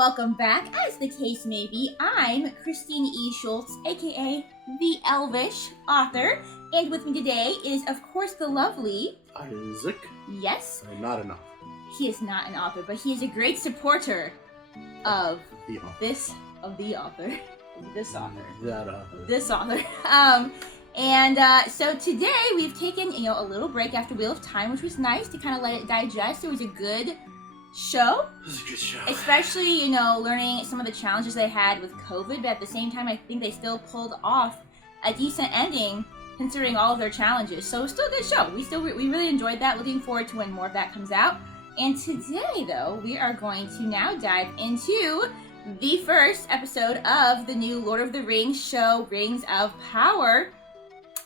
welcome back. As the case may be, I'm Christine E. Schulze, aka the Elvish author, and with me today is, of course, the lovely Isaac. Yes. I'm not an author. He is not an author, but he is a great supporter of The author. this author. That author. This author. So today we've taken, a little break after Wheel of Time, which was nice to kind of let it digest. It was a good show. It was a good show. Especially, learning some of the challenges they had with COVID, but at the same time, I think they still pulled off a decent ending considering all of their challenges. So it was still a good show. We really enjoyed that. Looking forward to when more of that comes out. And today, though, we are going to now dive into the first episode of the new Lord of the Rings show, Rings of Power.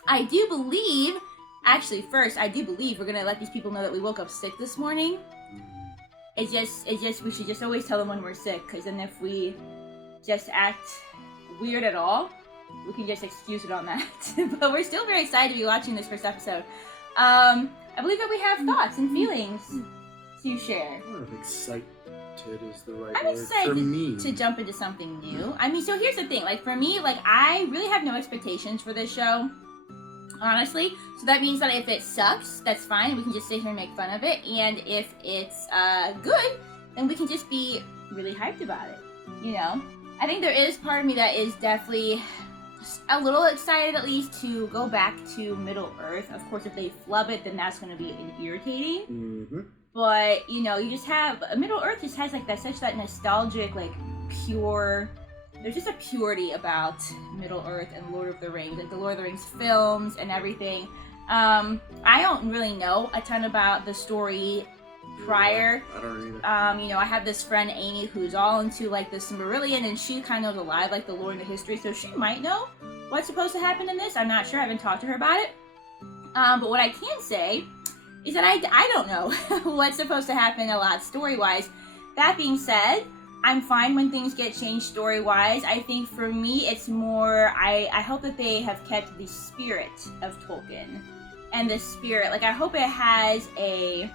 I do believe we're gonna let these people know that we woke up sick this morning. We should just always tell them when we're sick, because then if we just act weird at all, we can just excuse it on that. But we're still very excited to be watching this first episode. I believe that we have thoughts and feelings to share. Excited is the right I'm word excited for me. to jump into something new. I mean, so here's the thing. For me, I really have no expectations for this show, honestly. So that means that if it sucks, that's fine. We can just sit here and make fun of it. And if it's good, then we can just be really hyped about it. I think there is part of me that is definitely a little excited, at least, to go back to Middle Earth. Of course, if they flub it, then that's going to be irritating. Mm-hmm. But, you just have, Middle Earth just has, such that nostalgic, pure, there's just a purity about Middle Earth and Lord of the Rings, the Lord of the Rings films and everything. I don't really know a ton about the story prior. I don't either. I have this friend, Amy, who's all into, the Silmarillion, and she kind of knows a lot of, the lore and the history, so she might know what's supposed to happen in this. I'm not sure. I haven't talked to her about it. But what I can say is that I don't know what's supposed to happen a lot story-wise. That being said, I'm fine when things get changed story-wise. I think for me, it's more, I hope that they have kept the spirit of Tolkien. And the spirit, I hope it has a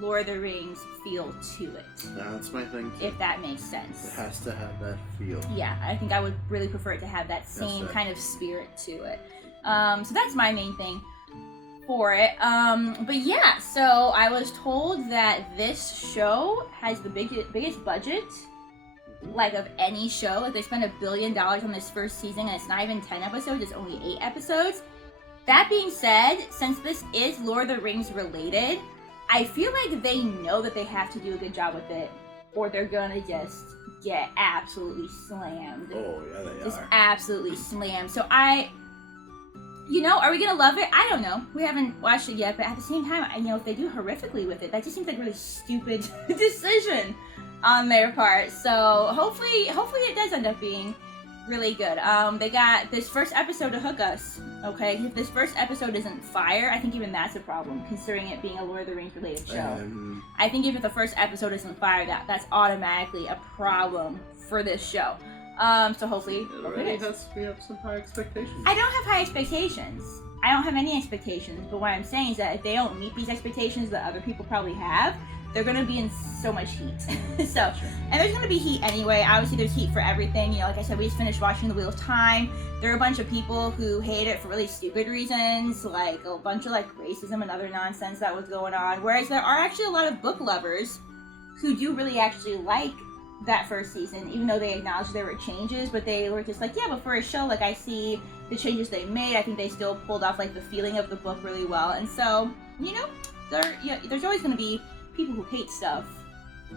Lord of the Rings feel to it. That's my thing, too. If that makes sense. It has to have that feel. Yeah, I think I would really prefer it to have that same kind of spirit to it. So that's my main thing for it. But yeah, so I was told that this show has the biggest budget, of any show. They spent $1 billion on this first season, and it's not even 10 episodes, it's only 8 episodes. That being said, since this is Lord of the Rings related, I feel like they know that they have to do a good job with it, or they're gonna just get absolutely slammed. Oh, yeah, they just are. absolutely slammed. So are we gonna love it? I don't know. We haven't watched it yet, but at the same time, if they do horrifically with it, that just seems like a really stupid decision on their part. So hopefully it does end up being really good. They got this first episode to hook us. Okay, if this first episode isn't fire, I think even that's a problem, considering it being a Lord of the Rings related show. I think if the first episode isn't fire, that's automatically a problem for this show. So hopefully We have some high expectations. I don't have high expectations. I don't have any expectations, but what I'm saying is that if they don't meet these expectations that other people probably have, they're going to be in so much heat. And there's going to be heat anyway. Obviously, there's heat for everything. Like I said, we just finished watching The Wheel of Time. There are a bunch of people who hate it for really stupid reasons, a bunch of racism and other nonsense that was going on. Whereas there are actually a lot of book lovers who do really actually like that first season, even though they acknowledged there were changes, but they were just but for a show, I see the changes they made. I think they still pulled off the feeling of the book really well. And so, there's always going to be people who hate stuff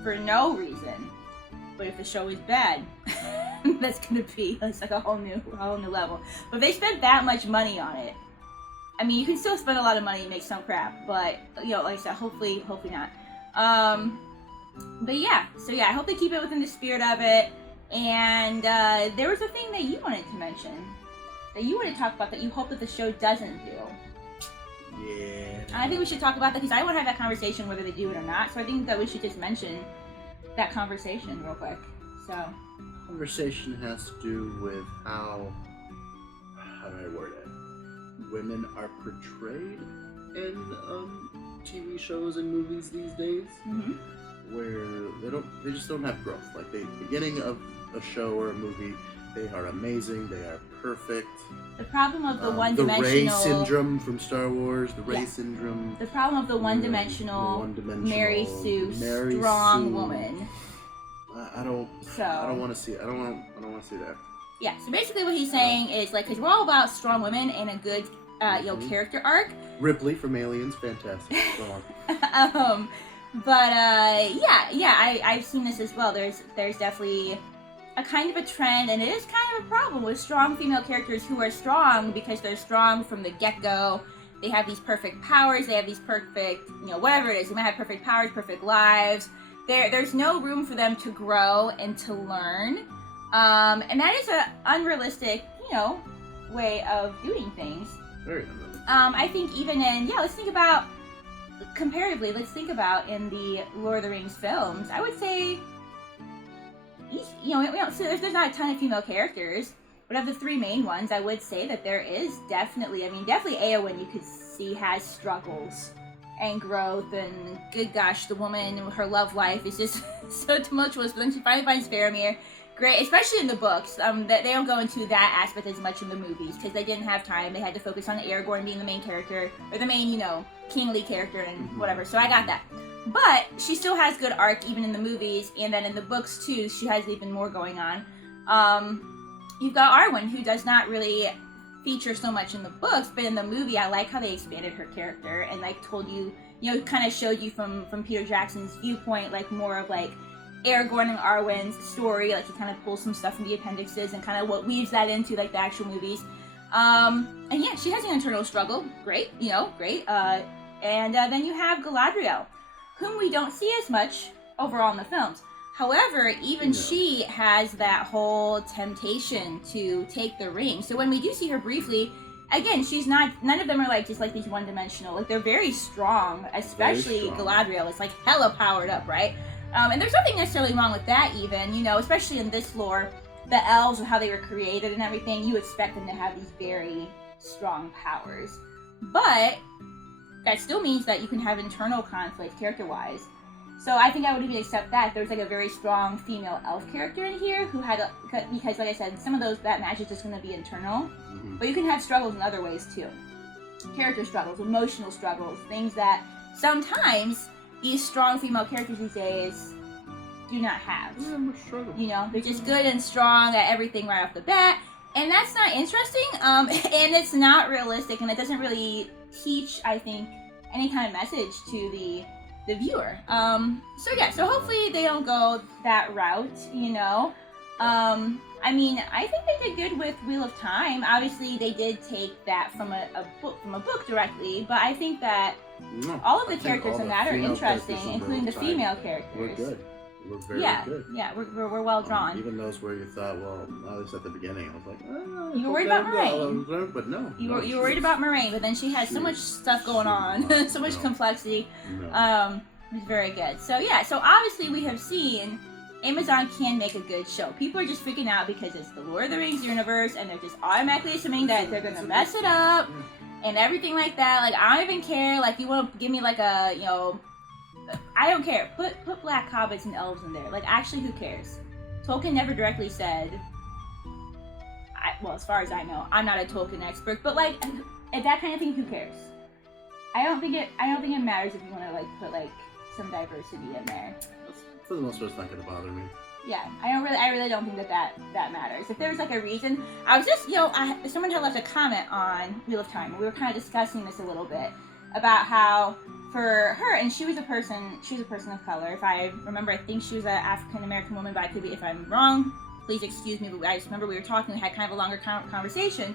for no reason, but if the show is bad, that's going to be a whole new level. But if they spent that much money on it, I mean, you can still spend a lot of money and make some crap, but like I said, hopefully not. But yeah, I hope they keep it within the spirit of it. And there was a thing that you wanted to mention, that you wanted to talk about, that you hope that the show doesn't do. Yeah. I think we should talk about that, because I want to have that conversation whether they do it or not. So I think that we should just mention that conversation real quick. So Conversation has to do with how do I word it? Women are portrayed in TV shows and movies these days. Mm-hmm. where they just don't have growth. Like the beginning of a show or a movie, they are amazing, they are perfect. The problem of the The one-dimensional... Rey syndrome from Star Wars, the Rey syndrome. The problem of the one-dimensional Mary Sue strong woman. I don't want to see it. I don't want to see that. Yeah, so basically what he's saying is, like, because we're all about strong women and a good, character arc. Ripley from Aliens, fantastic. Go on. I've seen this as well. There's definitely a kind of a trend, and it is kind of a problem with strong female characters who are strong because they're strong from the get-go. They have these perfect powers, they have these perfect, whatever it is. They might have perfect powers, perfect lives. There's no room for them to grow and to learn. And that is an unrealistic, way of doing things. Very unrealistic. I think even in, let's think about in the Lord of the Rings films, I would say, there's not a ton of female characters, but of the three main ones, I would say that there is definitely Eowyn, you could see, has struggles and growth, and good gosh, the woman, her love life is just so tumultuous, but then she finally finds Faramir. Great, especially in the books. That they don't go into that aspect as much in the movies because they didn't have time. They had to focus on Aragorn being the main character, or the main, kingly character and whatever. So I got that. But she still has good arc even in the movies, and then in the books too, she has even more going on. You've got Arwen, who does not really feature so much in the books, but in the movie, I like how they expanded her character and like told you, kind of showed you from Peter Jackson's viewpoint, like more of like Aragorn and Arwen's story, like he kind of pulls some stuff from the appendixes and kind of what weaves that into like the actual movies. And yeah, she has an internal struggle. Great, great. And then you have Galadriel, whom we don't see as much overall in the films. However, even she has that whole temptation to take the ring. So when we do see her briefly, again, none of them are like just like these one-dimensional. Like they're very strong, especially Galadriel is like hella powered up, right? And there's nothing necessarily wrong with that even, especially in this lore, the elves and how they were created and everything, you expect them to have these very strong powers. But that still means that you can have internal conflict character-wise. So I think I would even accept that if there's like a very strong female elf character in here who had, because like I said, some of that magic is just going to be internal, but you can have struggles in other ways too. Character struggles, emotional struggles, things that sometimes these strong female characters these days do not have. They're just good and strong at everything right off the bat, and that's not interesting, and it's not realistic, and it doesn't really teach, I think, any kind of message to the viewer. So hopefully they don't go that route, I think they did good with Wheel of Time. Obviously, they did take that from a book directly, but I think that all of the characters in that are interesting, including the female characters. We're good. We're very good. Yeah, we're well drawn. Even those where you thought, well, at least at the beginning, I was like, you were worried about Moraine. But no. You were worried about Moraine, but then she has so much stuff going on, so much complexity. It's very good. So obviously we have seen Amazon can make a good show. People are just freaking out because it's the Lord of the Rings universe, and they're just automatically assuming that they're gonna mess it up and everything like that. Like, I don't even care. Like, you want to give me like a, I don't care. Put black hobbits and elves in there. Like, actually, who cares? Tolkien never directly said. Well, as far as I know, I'm not a Tolkien expert, but like, if that kind of thing, who cares? I don't think it matters if you want to like put like some diversity in there. For the most part, it's not going to bother me. Yeah, I really don't think that matters. If there was like a reason, I was just, someone had left a comment on Wheel of Time, and we were kind of discussing this a little bit about how for her, and she was a person of color. If I remember, I think she was an African American woman, but I could be, if I'm wrong, please excuse me. But I just remember we were talking, we had kind of a longer conversation,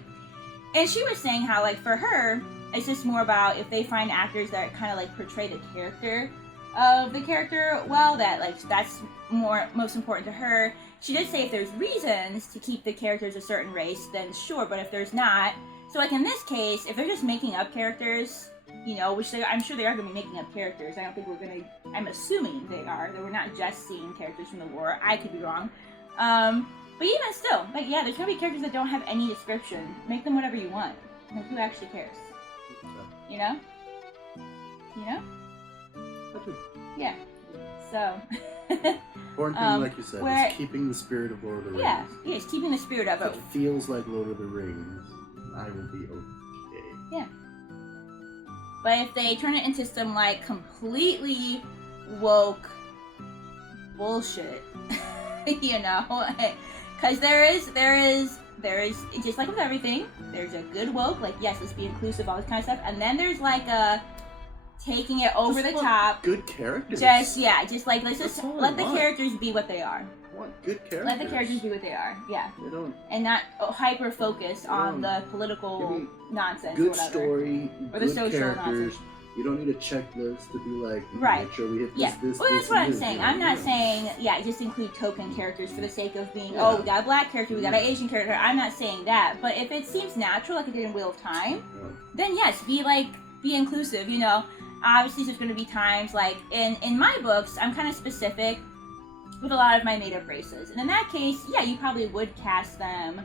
and she was saying how like for her, it's just more about if they find actors that kind of like portray the character of the character well, that like that's most important to her. She did say if there's reasons to keep the characters a certain race, then sure, but if there's not, so like in this case, if they're just making up characters, which I'm sure they are going to be making up characters. I don't think I'm assuming they are, that we're not just seeing characters from the war. I could be wrong. But even still, like, yeah, there's going to be characters that don't have any description. Make them whatever you want. Like, who actually cares? Yeah. So. Important thing, like you said, is keeping the spirit of Lord of the Rings. Yeah, it's keeping the spirit of it. If it feels like Lord of the Rings, I will be okay. Yeah. But if they turn it into some like completely woke bullshit, you know, because there is just like with everything, there's a good woke, like yes, let's be inclusive, all this kind of stuff, and then there's like a taking it over the top. Good characters. Just like let's just let the characters be what they are. I want good characters. Let the characters be what they are. Yeah. They don't. And not hyper focus on the political nonsense. Good or whatever. Story. Or the good social characters. nonsense. You don't need a checklist to be like, right. Make sure we hit this, this. Well, this, that's what I'm this, saying. you know? I'm not saying just include token characters for the sake of being. Yeah. Oh, we got a black character, we got an Asian character. I'm not saying that, but if it seems natural, like it did in Wheel of Time, then yes, be inclusive. You know. Obviously, there's going to be times, like, in my books, I'm kind of specific with a lot of my made-up races. And in that case, yeah, you probably would cast them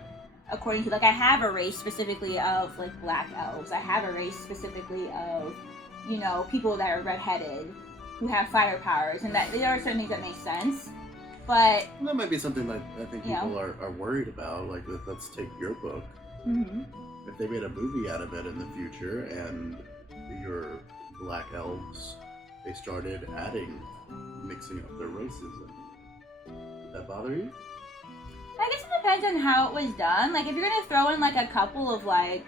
according to, like, I have a race specifically of, like, black elves. I have a race specifically of, you know, people that are redheaded who have fire powers. And that there are certain things that make sense. But... Well, that might be something that I think people are worried about. Like, let's take your book. Mm-hmm. If they made a movie out of it in the future and your... black elves, they started mixing up their races. Did that bother you? I guess it depends on how it was done. Like, if you're gonna throw in, like, a couple of, like,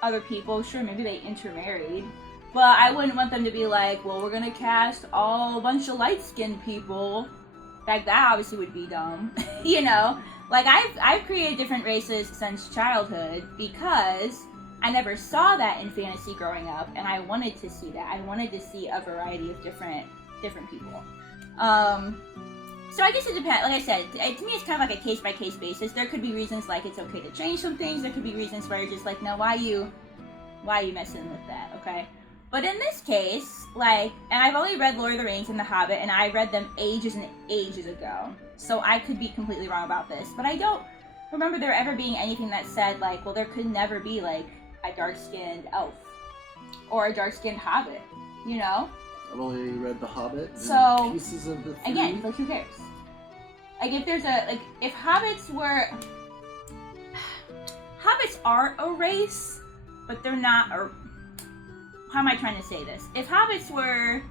other people, sure, maybe they intermarried. But I wouldn't want them to be like, well, we're gonna cast a bunch of light-skinned people. Like, that obviously would be dumb. You know? Like, I've created different races since childhood because... I never saw that in fantasy growing up, and I wanted to see that. I wanted to see a variety of different people. So I guess it depends. Like I said, to me it's kind of like a case-by-case basis. There could be reasons like it's okay to change some things. There could be reasons where you're just like, no, why you messing with that, okay? But in this case, like, and I've only read Lord of the Rings and The Hobbit, and I read them ages and ages ago. So I could be completely wrong about this. But I don't remember there ever being anything that said, like, well, there could never be, like, a dark-skinned elf or a dark-skinned hobbit, you know? I've only read The Hobbit and so, pieces of the three. Again, like, who cares? Like, if there's if hobbits were... Hobbits are a race, but they're not a... How am I trying to say this? If hobbits were...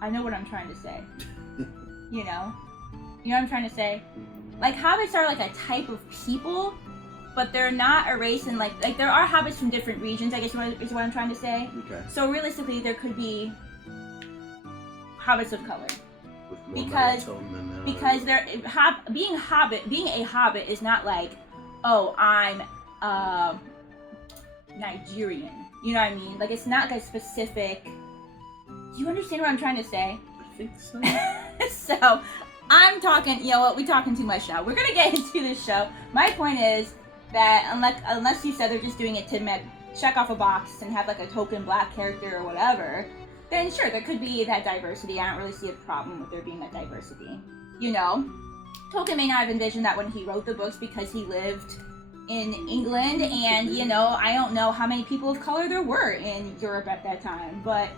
I know what I'm trying to say. You know? You know what I'm trying to say? Like, hobbits are, like, a type of people... But they're not a race, and like there are hobbits from different regions, I guess is what I'm trying to say. Okay. So realistically, there could be hobbits of color. With more because they're being a hobbit is not like, oh, I'm Nigerian. You know what I mean? Like, it's not like specific. Do you understand what I'm trying to say? I think so. So I'm talking. You know what? We're talking too much now. We're gonna get into this show. My point is that unless you said they're just doing it to check off a box and have like a token black character or whatever, then sure, there could be that diversity. I don't really see a problem with there being that diversity. You know, Tolkien may not have envisioned that when he wrote the books because he lived in England, and you know, I don't know how many people of color there were in Europe at that time, but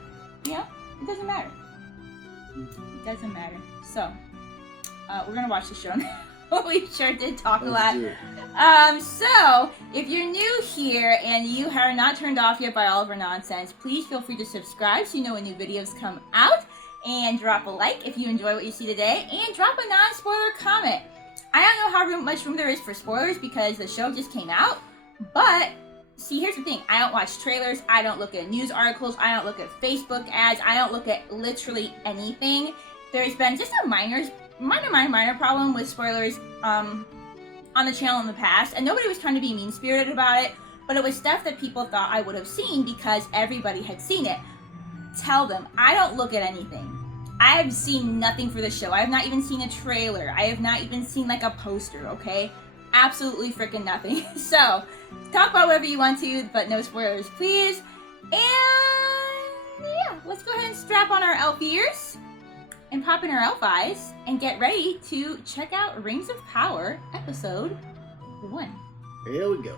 you know, it doesn't matter. It doesn't matter. So, we're gonna watch the show now. We sure did talk a lot. So, if you're new here and you are not turned off yet by all of our nonsense, please feel free to subscribe so you know when new videos come out, and drop a like if you enjoy what you see today, and drop a non-spoiler comment. I don't know how much room there is for spoilers because the show just came out, but see, here's the thing. I don't watch trailers, I don't look at news articles, I don't look at Facebook ads, I don't look at literally anything. There's been just a minor problem with spoilers on the channel in the past, and nobody was trying to be mean-spirited about it, but it was stuff that people thought I would have seen because everybody had seen it. Tell them, I don't look at anything. I have seen nothing for the show. I have not even seen a trailer. I have not even seen like a poster, okay? Absolutely freaking nothing. So, talk about whatever you want to, but no spoilers, please. And yeah, let's go ahead and strap on our elf ears and pop in our elf eyes and get ready to check out Rings of Power episode 1. Here we go.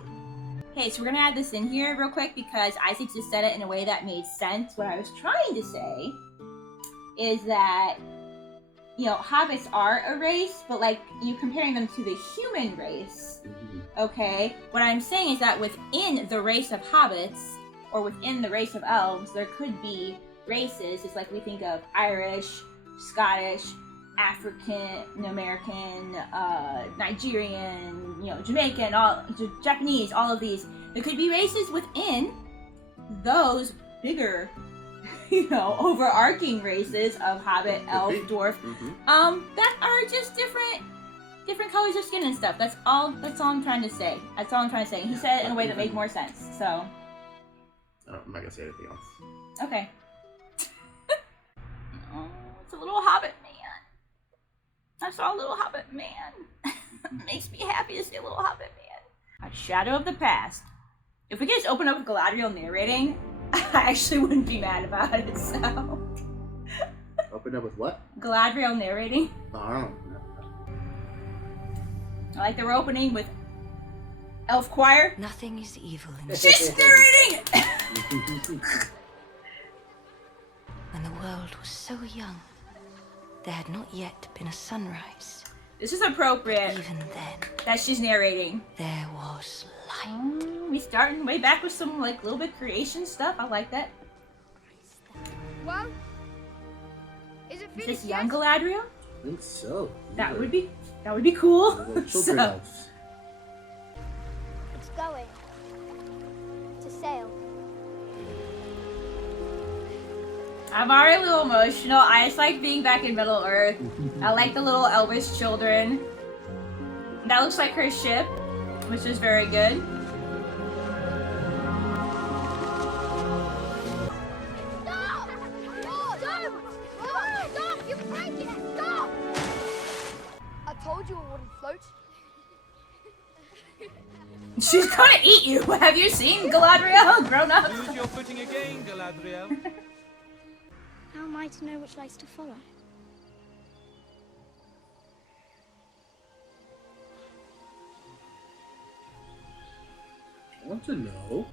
Okay, so we're gonna add this in here real quick because Isaac just said it in a way that made sense what I was trying to say. is that, you know, hobbits are a race, but like you comparing them to the human race, okay? What I'm saying is that within the race of hobbits, or within the race of elves, there could be races. It's like we think of Irish, Scottish, African American, Nigerian, you know, Jamaican, all Japanese, all of these. There could be races within those bigger, you know, overarching races of hobbit, elf, dwarf, that are just different colors of skin and stuff. That's all I'm trying to say. That's all I'm trying to say. He said it in a way that made more sense. So I'm not gonna say anything else. okay. Oh, it's a little hobbit man. I saw a little hobbit man. Makes me happy to see a little hobbit man. A shadow of the past. If we could just open up with Galadriel narrating, I actually wouldn't be mad about it, so. Open up with what? Galadriel narrating. Oh, I don't know. I like that we're opening with elf choir. Nothing is evil in She's narrating it! When the world was so young, there had not yet been a sunrise. This is appropriate. Even then, that she's narrating. there was light. We starting way back with some like little bit creation stuff. I like that. Well, is it Is finished this yet? young Galadriel? I think so. That would be cool. Little children So- elves. It's going to sail. I'm already a little emotional. I just like being back in Middle Earth. I like the little elvish children. That looks like her ship, which is very good. Stop! No, don't! Stop! You're breaking it! Stop! I told you it wouldn't float. She's gonna eat you. Have you seen Galadriel grown up? Lose your footing again, Galadriel. How am I to know which lights to follow? I want to know.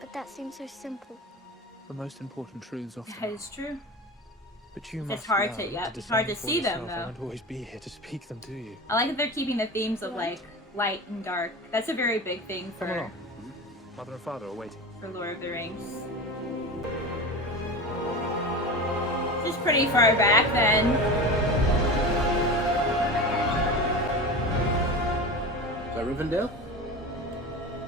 But that seems so simple. The most important truths often. That is true. But you It's must hard learn to- yeah, it's discern hard to for see them, yourself. I though. won't always be here to speak them to you. I like that they're keeping the themes of like light and dark. That's a very big thing Come for along. Mother and father are waiting. Lord of the Rings. Just pretty far back then. Is that Rivendell?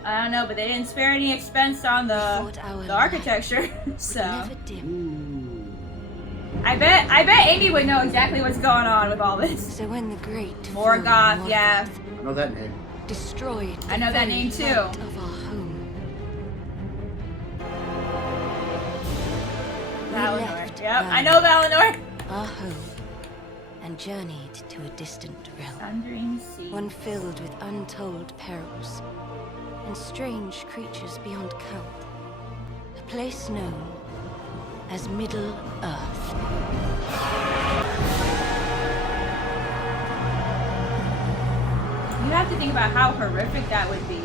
I don't know, but they didn't spare any expense on thought our the light architecture. would So never dim. Ooh. I bet Amy would know exactly what's going on with all this. So when the great Morgoth, foe yeah. I know that name. destroyed the I know that very name, too. light of our home, we Valinor. left Yep, I know Valinor. our home and journeyed to a distant realm. Thundering Sea. One filled with untold perils and strange creatures beyond count. A place known as Middle Earth. You have to think about how horrific that would be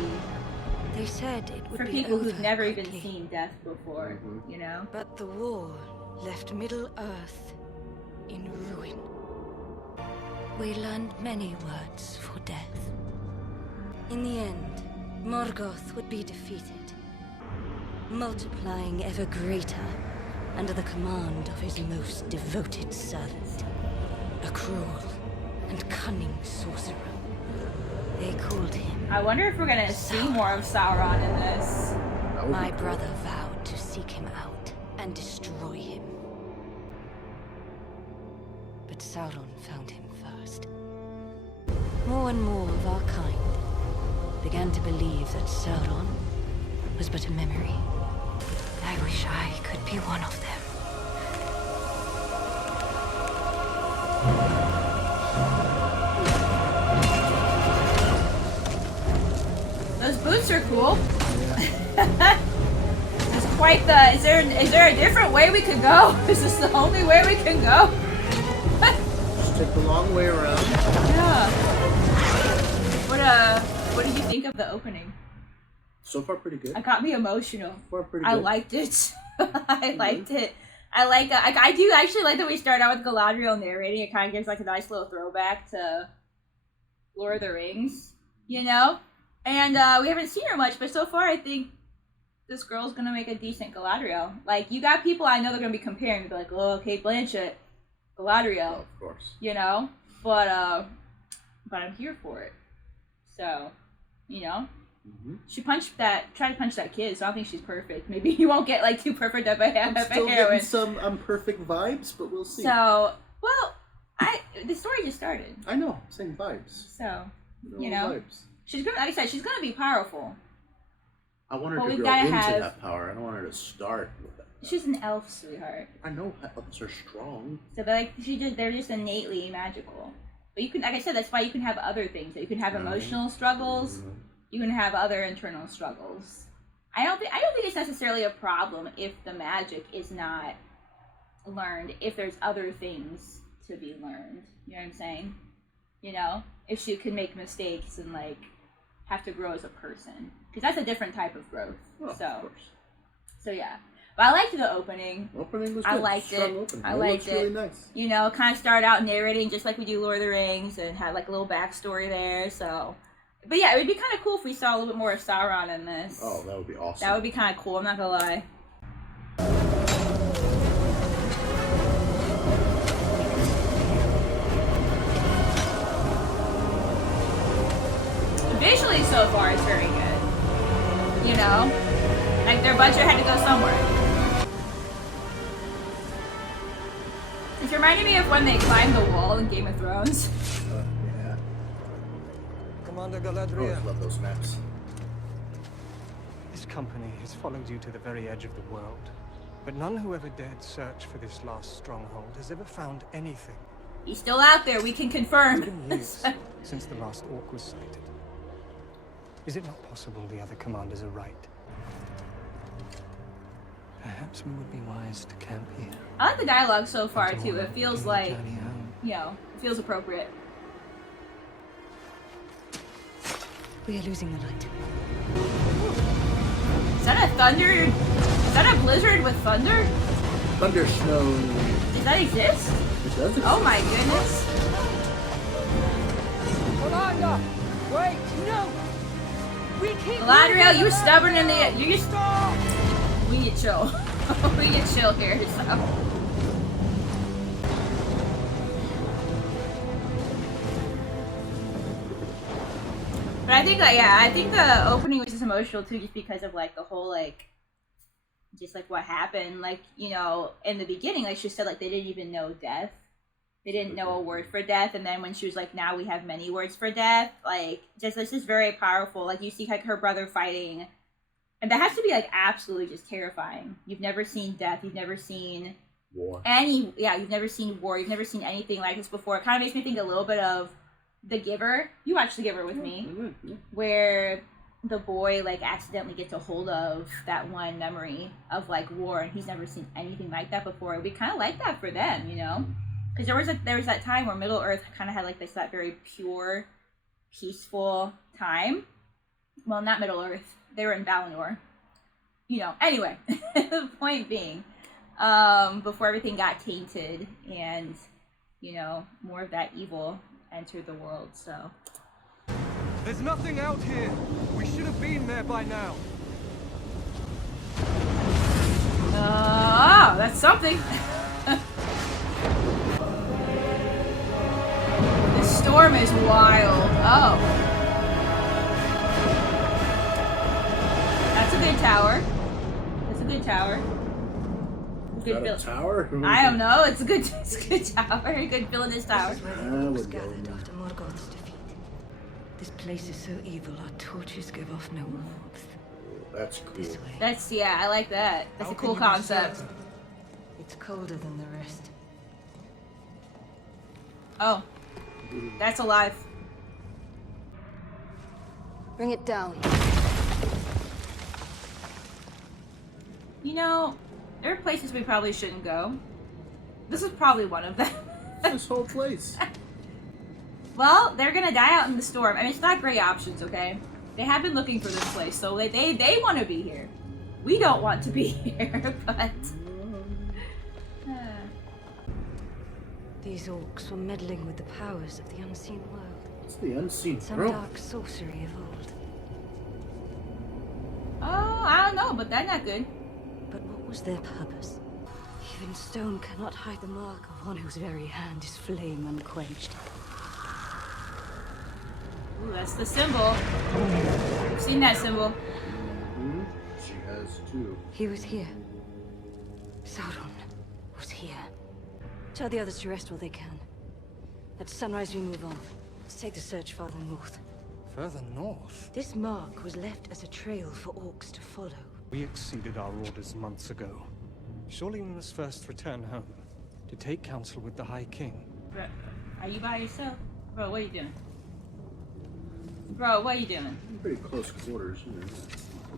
They said it would for be people who've over never even quickly. seen death before, you know? But the war left Middle Earth in ruin. We learned many words for death. In the end, Morgoth would be defeated, multiplying ever greater under the command of his most devoted servant, a cruel and cunning sorcerer. They called him. I wonder if we're gonna see more of Sauron in this. That would My be cool. brother vowed to seek him out and destroy him. But Sauron found him first. More and more of our kind began to believe that Sauron was but a memory. I wish I could be one of them. Those boots are cool. It's quite the. Is there a different way we could go? Is this the only way we can go? Just take the long way around. Yeah. What did you think of the opening? So far, pretty good. It got me emotional. So far, pretty I good. liked it. I liked it. I do actually like that we start out with Galadriel narrating. It kind of gives like a nice little throwback to Lord of the Rings, you know? And we haven't seen her much, but so far I think this girl's gonna make a decent Galadriel. Like, you got people I know they're gonna be comparing, be like, oh, Kate Blanchett, Galadriel. Oh, of course. You know? But I'm here for it. So, you know? Mm-hmm. She tried to punch that kid, so I don't think she's perfect. Maybe you won't get like too perfect of a I'm still heroine. getting some perfect vibes, but we'll see. So, well, the story just started. I know, same vibes. So, No you know, vibes. she's gonna, like I said, she's gonna be powerful. I want her But to we've grow gotta into have- that power. I don't want her to start with that. She's an elf, sweetheart. I know elves are strong. So they're just innately magical. But you can, like I said, that's why you can have other things. You can have emotional struggles. Mhm. You can have other internal struggles. I don't think it's necessarily a problem if the magic is not learned. If there's other things to be learned, you know what I'm saying? You know, if she can make mistakes and like have to grow as a person, because that's a different type of growth. Oh, so, of course. so yeah. But I liked the opening. Opening was good. I liked Strong it. Opening. I It liked looks it. really nice. You know, kind of start out narrating just like we do Lord of the Rings and have like a little backstory there. So, but yeah, it would be kind of cool if we saw a little bit more of Sauron in this. Oh, that would be awesome. That would be kind of cool. I'm not gonna lie. Visually, so far, it's very good. You know, like their budget had to go somewhere. It's reminding me of when they climbed the wall in Game of Thrones. Yeah. Commander I always Galadriel, love those maps. this company has followed you to the very edge of the world. But none who ever dared search for this last stronghold has ever found anything. He's still out there. We can confirm. It's been years since the last orc was sighted. Is it not possible the other commanders are right? Perhaps we would be wise to camp here. I like the dialogue so far until too. we It feels begin the like, journey home. you know, it feels appropriate. We are losing the light. Is that a thunder? Is that a blizzard with thunder? Thunder snow. Does that exist? It does exist. Oh my goodness. Commander! Wait! No! We keep Galadriel, you stubborn in the you just we need to chill. We need to chill here. So. But I think that I think the opening was just emotional too, just because of like the whole like just like what happened, like, you know, in the beginning, like she said, like they didn't even know death. They didn't know a word for death, and then when she was like, now we have many words for death, like, just, it's just very powerful. Like, you see, like, her brother fighting, and that has to be, like, absolutely just terrifying. You've never seen death, you've never seen War. you've never seen war, you've never seen anything like this before. It kind of makes me think a little bit of The Giver. You watched The Giver with me, where the boy, like, accidentally gets a hold of that one memory of, like, war, and he's never seen anything like that before. We kind of like that for them, you know? Because there was that time where Middle Earth kind of had like that very pure, peaceful time. Well, not Middle Earth. They were in Valinor. You know. Anyway, the point being, before everything got tainted and, you know, more of that evil entered the world. So. There's nothing out here. We should have been there by now. Oh, that's something. The storm is wild. Oh. That's a good tower. That's a good tower. Good Got a tower? I don't know. It's a good tower. A good feel in this tower. This is where the I orc was would go gathered there. after Morgoth's defeat. This place is so evil, our torches give off no warmth. That's cool. This way. That's, yeah, I like that. That's How a cool can you be concept. certain? It's colder than the rest. Oh. That's alive. Bring it down. You know, there are places we probably shouldn't go. This is probably one of them. This whole place. Well, they're gonna die out in the storm. I mean, it's not great options, okay? They have been looking for this place, so they want to be here. We don't want to be here, but... These orcs were meddling with the powers of the unseen world. It's the unseen Some world. dark sorcery of old. Oh, I don't know, but that's not good. But what was their purpose? Even stone cannot hide the mark of one whose very hand is flame unquenched. Ooh, that's the symbol. I've seen that symbol. Mhm. She has too. He was here. Sauron was here. Tell the others to rest while they can. At sunrise we move on. Let's take the search farther north. Further north? This mark was left as a trail for orcs to follow. We exceeded our orders months ago. Surely we must first return home to take counsel with the High King. Bro, are you by yourself? Bro, what are you doing? Bro, what are you doing? Pretty close quarters, you know.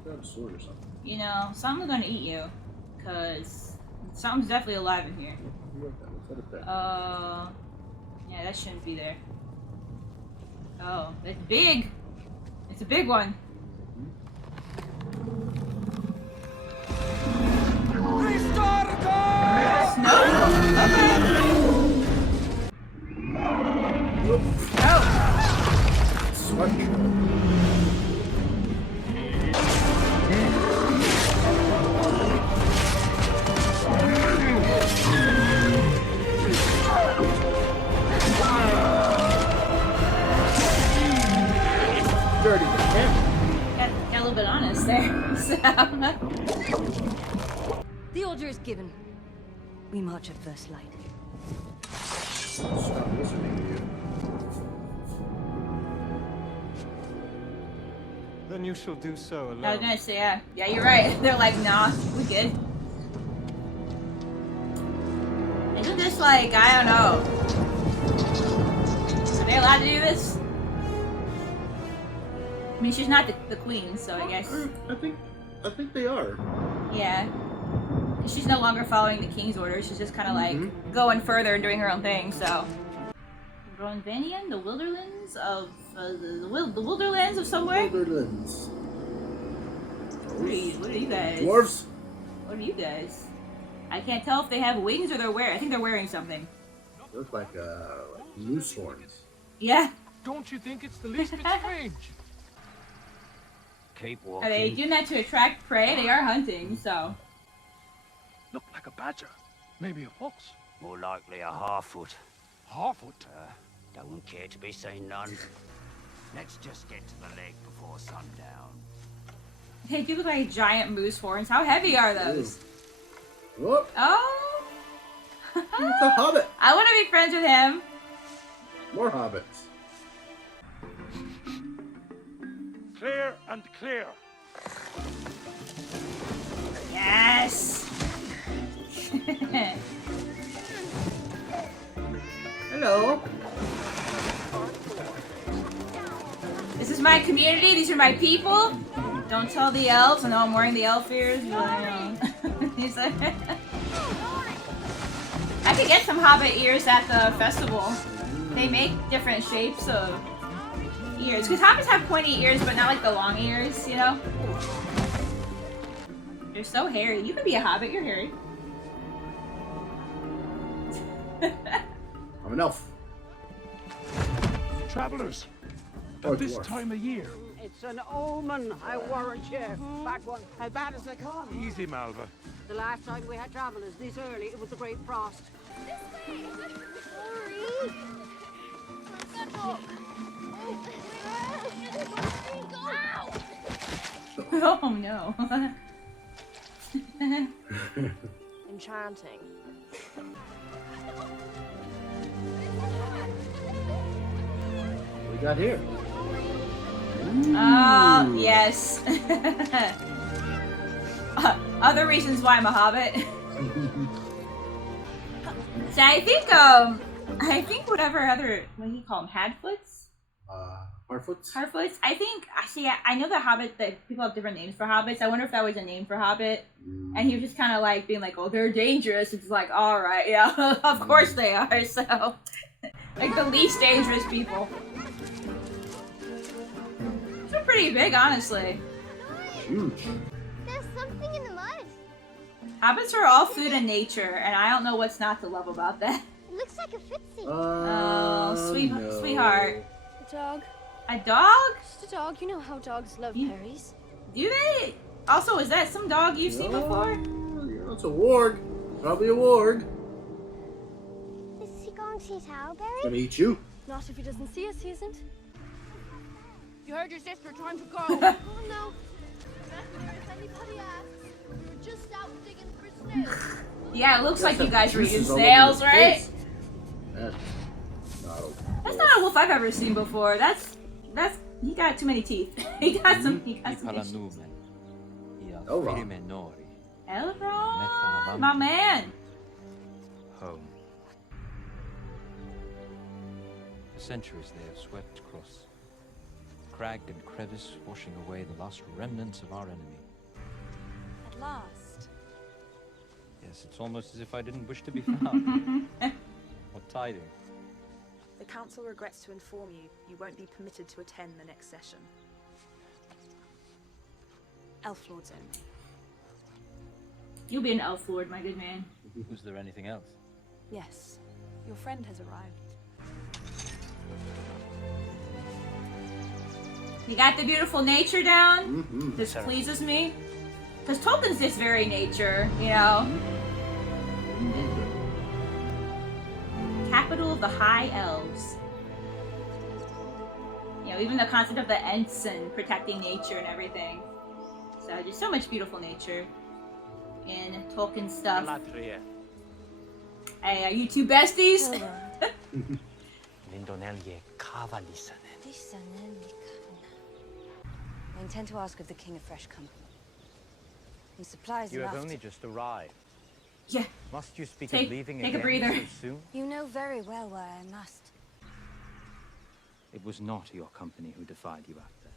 Grab a sword or something. You know, something's gonna eat you. Cause something's definitely alive in here. What's that up there? Yeah, that shouldn't be there. Oh, it's big! It's a big one. Snow? Okay. Oh! Sword. Dirty Got a little bit honest there. So. The order is given. We march at first light. Stop listening to you. Then you shall do so alone. I was gonna say, yeah, you're right. They're like, nah, we good. Isn't this like, I don't know. Are they allowed to do this? I mean, she's not the queen, so I guess. I think they are. Yeah. She's no longer following the king's orders. She's just kind of like going further and doing her own thing. So, Ronvanian, the Wilderlands of the Wilderlands of somewhere. Wilderlands. What are you guys? Dwarves. What are you guys? I can't tell if they have wings or they're wearing. I think they're wearing something. They look like moose horns. Yeah. Don't you think it's the least bit strange? Keep walking. Are they doing that to attract prey? They are hunting, so. Look like a badger. Maybe a fox. More likely a Harfoot. Harfoot. Don't care to be seen none. Let's just get to the lake before sundown. They do look like giant moose horns. How heavy are those? Whoop! Oh! It's a hobbit. I want to be friends with him. More hobbits. Clear and clear. Yes! Hello. This is my community. These are my people. Don't tell the elves. I know I'm wearing the elf ears. He's like, I could get some hobbit ears at the festival. They make different shapes of ears. Because hobbits have pointy ears, but not like the long ears, you know? You're so hairy. You could be a hobbit. You're hairy. I'm an elf. Travelers. Or At this dwarf. time of year. It's an omen, I warrant you. Back one, as bad as they come. Easy, Malva. The last time we had travelers this early, it was the Great Frost. Oh no. Enchanting. What we got here? Oh, yes. Other reasons why I'm a hobbit. So I think whatever other, what do you call them, Hadfoots? Harfoots? Harfoots? I know that people have different names for hobbits. I wonder if that was a name for hobbit. And he was just kind of like being like, oh, they're dangerous. It's like, alright, yeah, of course they are, so. Like the least dangerous people. These are pretty big, honestly. Huge. There's something in the mud. Hobbits are all food and nature, and I don't know what's not to love about that. It looks like a footsie. Oh, No. sweetheart. A dog. A dog? Just a dog. You know how dogs love You- berries. Do they? Also, is that some dog you've seen before? Yeah, it's a warg. Probably a warg. Is he going to eat our berry? Gonna eat you. Not if he doesn't see us, he isn't. You heard your sister. Time to go. Oh no. If anybody asks, we're just out digging for snails. Yeah, it looks like you guys were eating Juices all over snails, your right? face. That's not a That's not a wolf I've ever seen before. That's he got too many teeth. He got some issues. Elrond. Elrond, my man. Home. For centuries they have swept across crag and crevice, washing away the last remnants of our enemy. At last. Yes, it's almost as if I didn't wish to be found. What tidings? The council regrets to inform you, you won't be permitted to attend the next session. Elf Lords only. You'll be an elf lord, my good man. Was there anything else? Yes, your friend has arrived. You got the beautiful nature down. Mm-hmm. This pleases me. Because Tolkien's just very nature, you know. Capital of the High Elves. You know, even the concept of the ensign protecting nature and everything. So just so much beautiful nature in Tolkien stuff. Galadriel. Hey, are you two besties? I intend to ask of the king a fresh company. And supplies You enough have to- only just arrived. Yeah. Must you speak Take- of leaving take a again breather. so soon? You know very well why I must. It was not your company who defied you out there,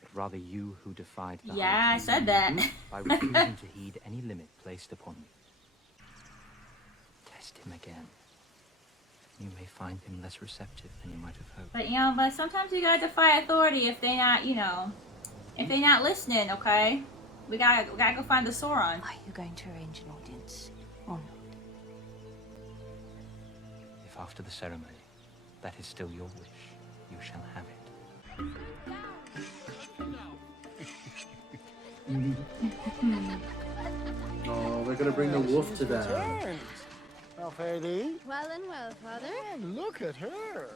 but rather you who defied the Yeah, High I King said that. by refusing to heed any limit placed upon you. Test him again. You may find him less receptive than you might have hoped. But you know, but sometimes you gotta defy authority if they not, you know, if they not listening. Okay, we gotta go find the Sauron. Are you going to arrange an audience or not? If after the ceremony, that is still your wish, you shall have it. Oh, they're gonna bring the wolf to that. How fare thee? Well and well, father. Look at her.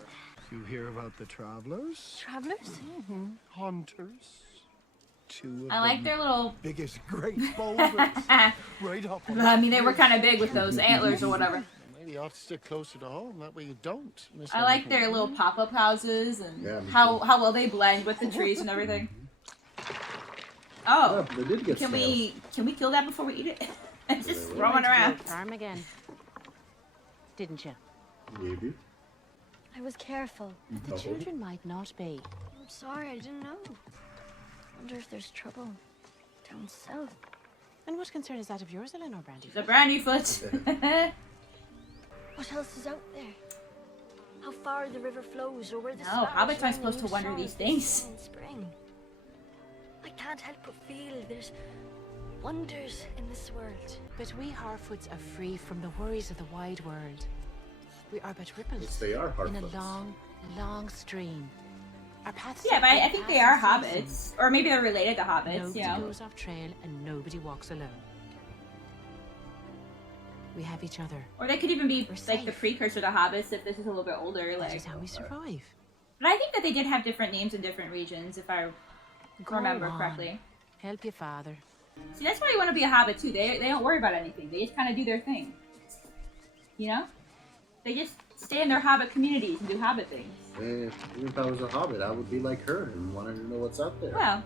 You hear about the travelers? Travelers? Hunters. Two of I like the their little. biggest great boulders. Right up on I mean, they were kind of big with those antlers or whatever. Maybe you ought to stick closer to home. That way you don't miss I like anything. their little pop-up houses and Yeah, me how well they blend with the trees and everything. Oh, Yeah, they did get can snails. we kill that before we eat it? It's just they will. roaming around. Farm again. Didn't you? Maybe. I was careful. The children might not be. I'm sorry, I didn't know. Wonder if there's trouble down south. And what concern is that of yours, Ellen or Brandy? The Brandyfoot. What else is out there? How far the river flows, or where the No, stars hobbits aren't ring supposed a to new wonder song these for things. summer and spring. I can't help but feel there's wonders in this world. But we Harfoots are free from the worries of the wide world. We are but ripples Yes, they are in a Harfoots. long, long stream. Our paths Yeah, but I separate think they past are and season. hobbits, or maybe they're related to hobbits. Nobody You know. goes off trail and nobody walks alone. We have each other. Or they could even be We're like the safe. precursor to hobbits if this is a little bit older. That Like, is how we survive. but I think that they did have different names in different regions, if I Go remember on. correctly. Help your father. See, that's why you want to be a hobbit too. They don't worry about anything. They just kind of do their thing. You know, they just stay in their hobbit communities and do hobbit things. Even if I was a hobbit, I would be like her and wanted to know what's out there. Well,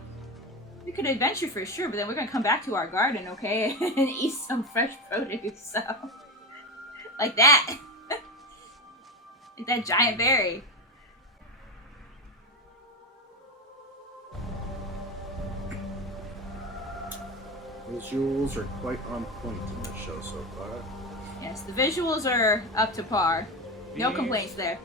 we could adventure for sure, but then we're gonna come back to our garden, okay, and eat some fresh produce. So, like that, like that giant berry. Visuals are quite on point in this show so far. Yes, the visuals are up to par. No complaints there.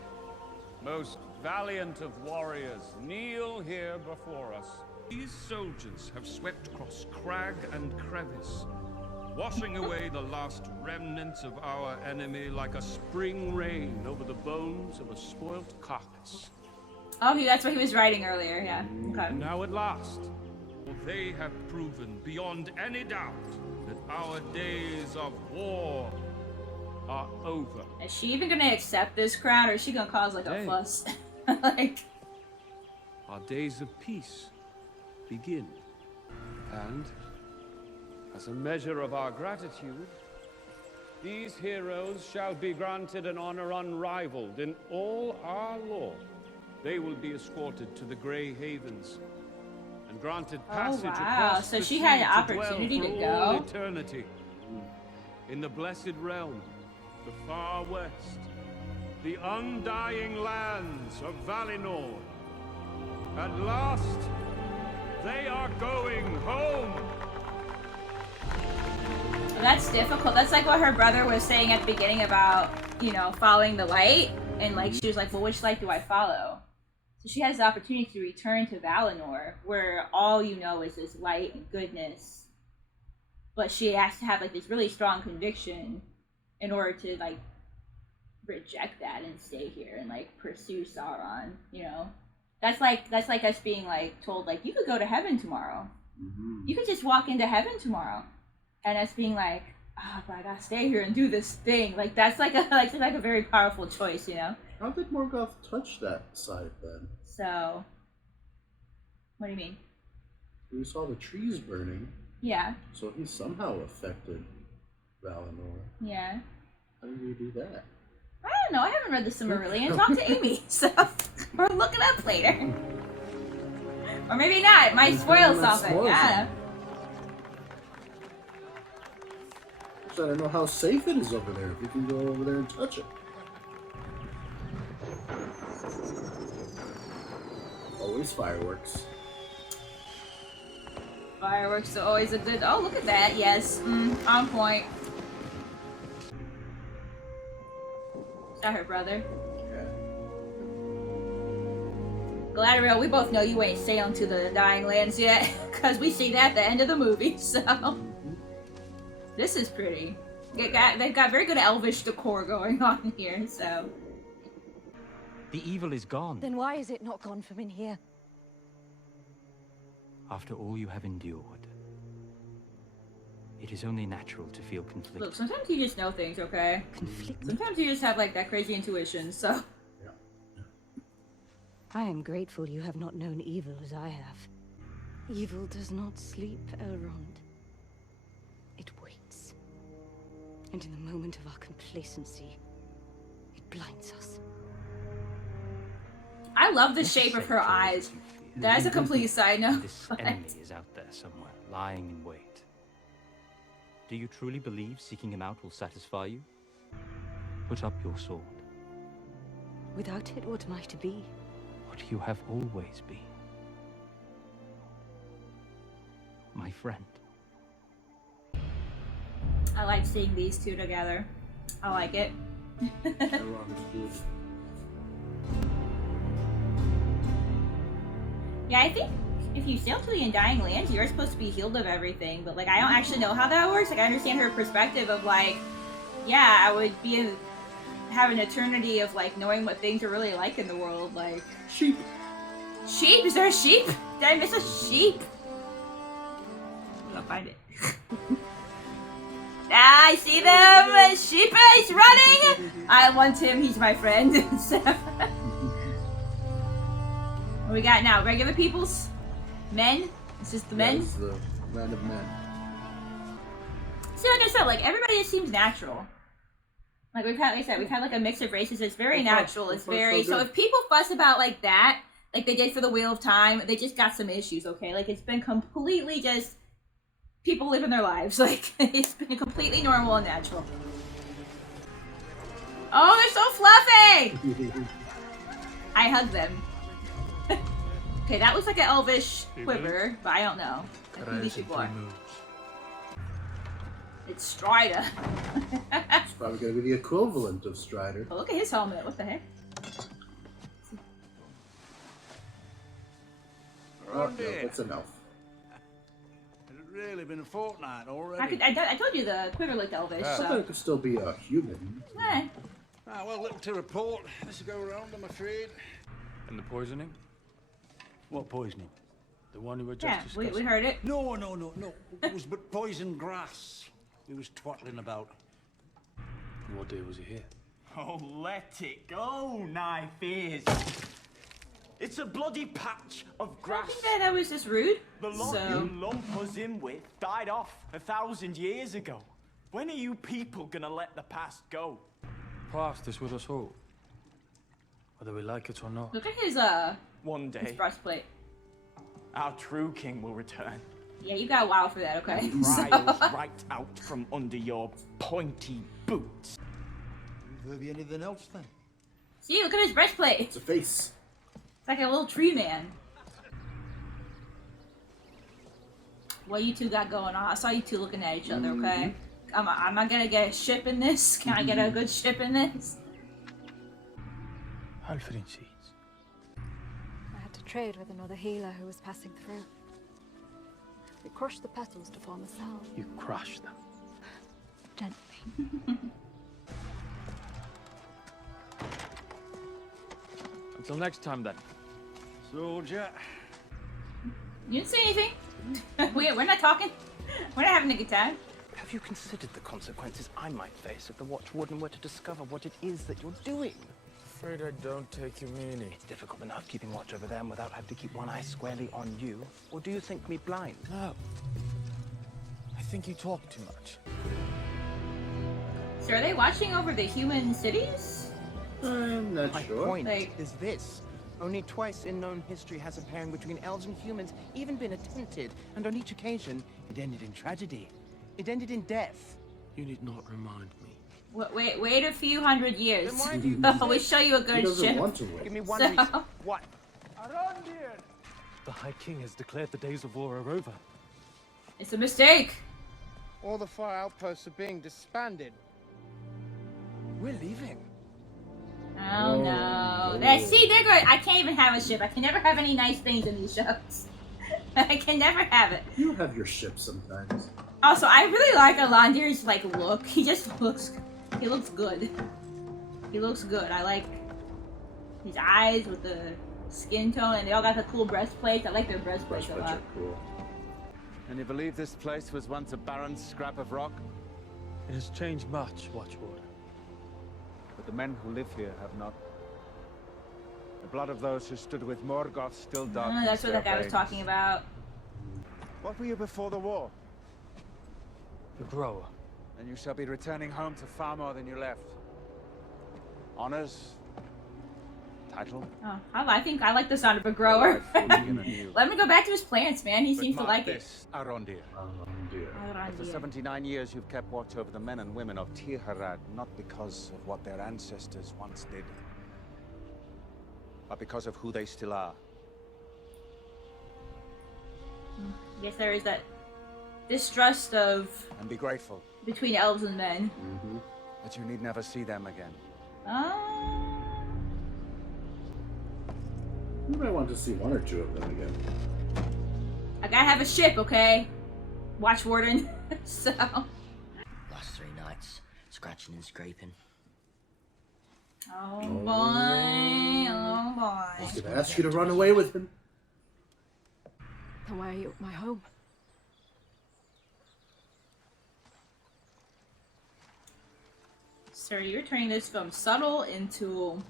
Most valiant of warriors, kneel here before us. These soldiers have swept across crag and crevice, washing away the last remnants of our enemy like a spring rain over the bones of a spoilt carcass. Oh, that's what he was writing earlier, yeah. Okay. And now at last, they have proven beyond any doubt that our days of war are over. Is she even gonna accept this crown, or is she gonna cause like a fuss? Like, our days of peace begin. And as a measure of our gratitude, these heroes shall be granted an honor unrivaled in all our lore. They will be escorted to the Grey Havens and granted passage across so the she sea had an to dwell opportunity for to all go. eternity in the blessed realm, the far west, the undying lands of Valinor. At last, they are going home. that's difficult. That's like what her brother was saying at the beginning about, you know, following the light. And like, she was like, well, which light do I follow? So she has the opportunity to return to Valinor, where all you know is this light and goodness. But she has to have like this really strong conviction in order to like reject that and stay here and like pursue Sauron, you know? That's like us being like told like, you could go to heaven tomorrow. Mm-hmm. You could just walk into heaven tomorrow. And us being like, oh, but I gotta stay here and do this thing. Like that's like a very powerful choice, you know? How did Morgoth touch that side then? So, what do you mean? We saw the trees burning. Yeah. So he somehow affected Valinor. Yeah. How did he do that? I don't know. I haven't read the Silmarillion. Talk to Amy. So, or look it up later. Or maybe not. It might spoil something. Yeah. I don't know how safe it is over there. If you can go over there and touch it. Always fireworks. Fireworks are always a good. Oh, look at that. Yes. On point. Is that her brother? Yeah. Galadriel, we both know you ain't sailing to the Dying Lands yet, because we see that at the end of the movie, so... This is pretty. They've got very good elvish decor going on here, so... The evil is gone. Then why is it not gone from in here? After all you have endured, it is only natural to feel conflicted. Look, sometimes you just know things, okay? Conflicted? Sometimes you just have, like, that crazy intuition, so... I am grateful you have not known evil as I have. Evil does not sleep, Elrond. It waits. And in the moment of our complacency, it blinds us. I love the shape of her eyes. That is a complete side note. This enemy is out there somewhere, lying in wait. Do you truly believe seeking him out will satisfy you? Put up your sword. Without it, what am I to be? What you have always been. My friend. I like seeing these two together. I like it. Yeah, I think if you sail to the Undying Lands, you're supposed to be healed of everything, but like I don't actually know how that works. Like I understand her perspective of like, yeah, I would have an eternity of like knowing what things are really like in the world, like sheep. Sheep? Is there a sheep? Did I miss a sheep? I'll find it. Ah, I see them! Sheep is running! I want him, he's my friend. What we got now? Regular peoples? Men? It's just the men? It's the land of men. See, like I said, like everybody just seems natural. Like we've had like a mix of races. It's very natural. It's very so if people fuss about like that, like they did for the Wheel of Time, they just got some issues. Okay, like it's been completely just people living their lives. Like it's been completely normal and natural. Oh, they're so fluffy! I hug them. Okay, that looks like an elvish quiver, but I don't know. I think these people are. It's Strider. It's probably going to be the equivalent of Strider. Oh, look at his helmet. What the heck? Oh, no, that's an elf. It's really been a fortnight already. I told you the quiver looked elvish. I thought it could still be a human. Eh. Ah, well, little to report. This will go around, I'm afraid. And the poisoning? What poisoning? The one you were just Yeah, discussing. we heard it. No. It was but poison grass. He was twattling about. And what day was he here? Oh, let it go, knife is. It's a bloody patch of grass. I think that was just rude. The lot you lump us in with died off 1,000 years ago. When are you people gonna let the past go? Past is with us all. Whether we like it or not. Look at his One day, his breastplate. our true king will return. Yeah, you got wild for that, okay? Trials right out from under your pointy boots. Will there be anything else then? See, look at his breastplate. It's a face. It's like a little tree man. What you two got going on? I saw you two looking at each other, okay? Am I gonna get a ship in this? Can I get a good ship in this? Halfling seeds. I had to trade with another healer who was passing through. We crushed the petals to form a salve. You crushed them. Gently. Until next time, then. Soldier. You didn't say anything. We're not talking. We're not having a good time. Have you considered the consequences I might face if the Watchwarden were to discover what it is that you're doing? Afraid I don't take you meaning. It's difficult enough keeping watch over them without having to keep one eye squarely on you. Or do you think me blind? No. I think you talk too much. So are they watching over the human cities? I'm not My sure. point Like- is this. Only twice in known history has a pairing between elves and humans even been attempted, and on each occasion, it ended in tragedy. It ended in death. You need not remind me. Wait a few hundred years. Then why do you We show you a He good doesn't ship. want to win. Give me one So- reason. What? The High King has declared the days of war are over. It's a mistake. All the 4 outposts are being disbanded. We're leaving. Oh no. See, they're good. I can't even have a ship. I can never have any nice things in these shows. I can never have it. You have your ship sometimes. Also, I really like Elrondir's like look. He looks good. He looks good. I like his eyes with the skin tone, and they all got the cool breastplates. I like their breastplates a Breastplates lot. are cool. And you believe this place was once a barren scrap of rock? It has changed much, Watchwarden. But the men who live here have not. The blood of those who stood with Morgoth still darkens That's what their that guy was veins. talking about. What were you before the war? The grower. And you shall be returning home to far more than you left. Honors, title. Oh, I think I like the sound of a grower. Let him go back to his plants, man. He seems to like it. Arondir. For 79 years, you've kept watch over the men and women of Tirharad, not because of what their ancestors once did, but because of who they still are. I guess there is that distrust of And be grateful between elves and men. that you need never see them again. You might want to see 1 or 2 of them again. I gotta have a ship, okay? Watchwarden. So. Last 3 nights, scratching and scraping. Oh boy. Oh boy. I was gonna ask you to run away with him. Then why are you at my home? Sir, you're turning this from subtle into,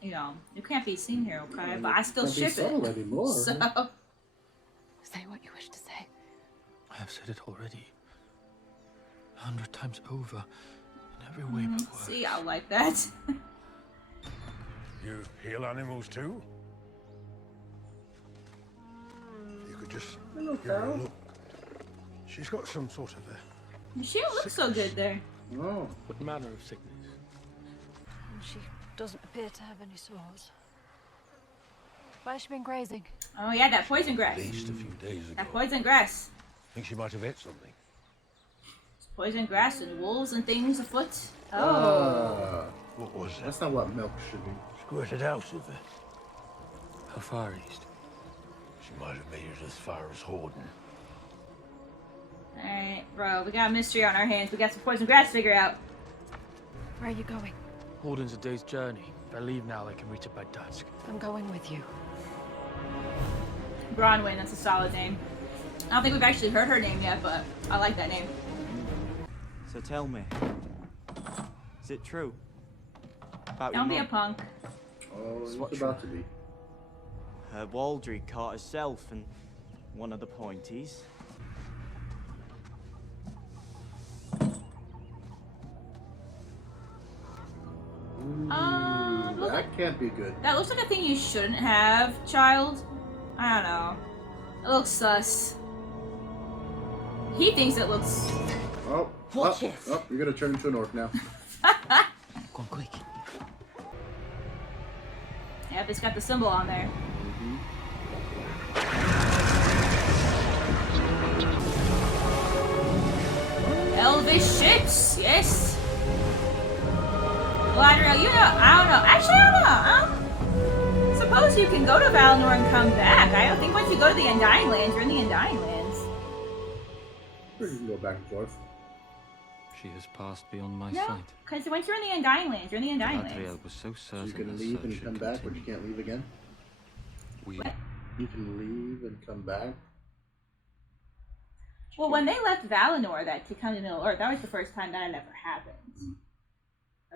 you know, you can't be seen here, okay? Yeah, But I still can't be ship subtle it. anymore. So. Say what you wish to say. I have said it already. 100 times over. In every way but words. See, I like that. You heal animals too? You could just Hello, give her a Carol. look. She's got some sort of She don't look so good there. Oh. What manner of sickness? And she doesn't appear to have any sores. Where's she been grazing? Oh yeah, that poison grass. at least a few days ago. That poison grass. Think she might have ate something. Poison grass and wolves and things afoot. Oh. What was that? That's not what milk should be. Squirted out of it. How far east? She might have made it as far as Horden. Alright, bro, we got a mystery on our hands. We got some poison grass to figure out. Where are you going? Horden's a day's journey. If I leave now, they can reach it by dusk. I'm going with you. Bronwyn, that's a solid name. I don't think we've actually heard her name yet, but I like that name. So tell me, is it true? About Don't your be a mum? punk. Oh, it's about to be. Her Waldry caught herself and one of the pointies. That can't be good. That looks like a thing you shouldn't have, child. I don't know. It looks sus. He thinks it looks... Oh, you're gonna turn into an orc now. Go on, quick. Yep, it's got the symbol on there. Elvish ships, yes. Galadriel, you know, I don't know. Actually, I don't know. Suppose you can go to Valinor and come back. I don't think once you go to the Undying Lands, you're in the Undying Lands. Or you can go back and forth. She has passed beyond my No, sight. because once you're in the Undying Lands, you're in the Undying Galadriel Lands. was so certain So you can her leave search and should come back, but continue. you can't leave again? What? You can leave and come back? Well, when they left Valinor to come to Middle-earth, that was the first time that had ever happened.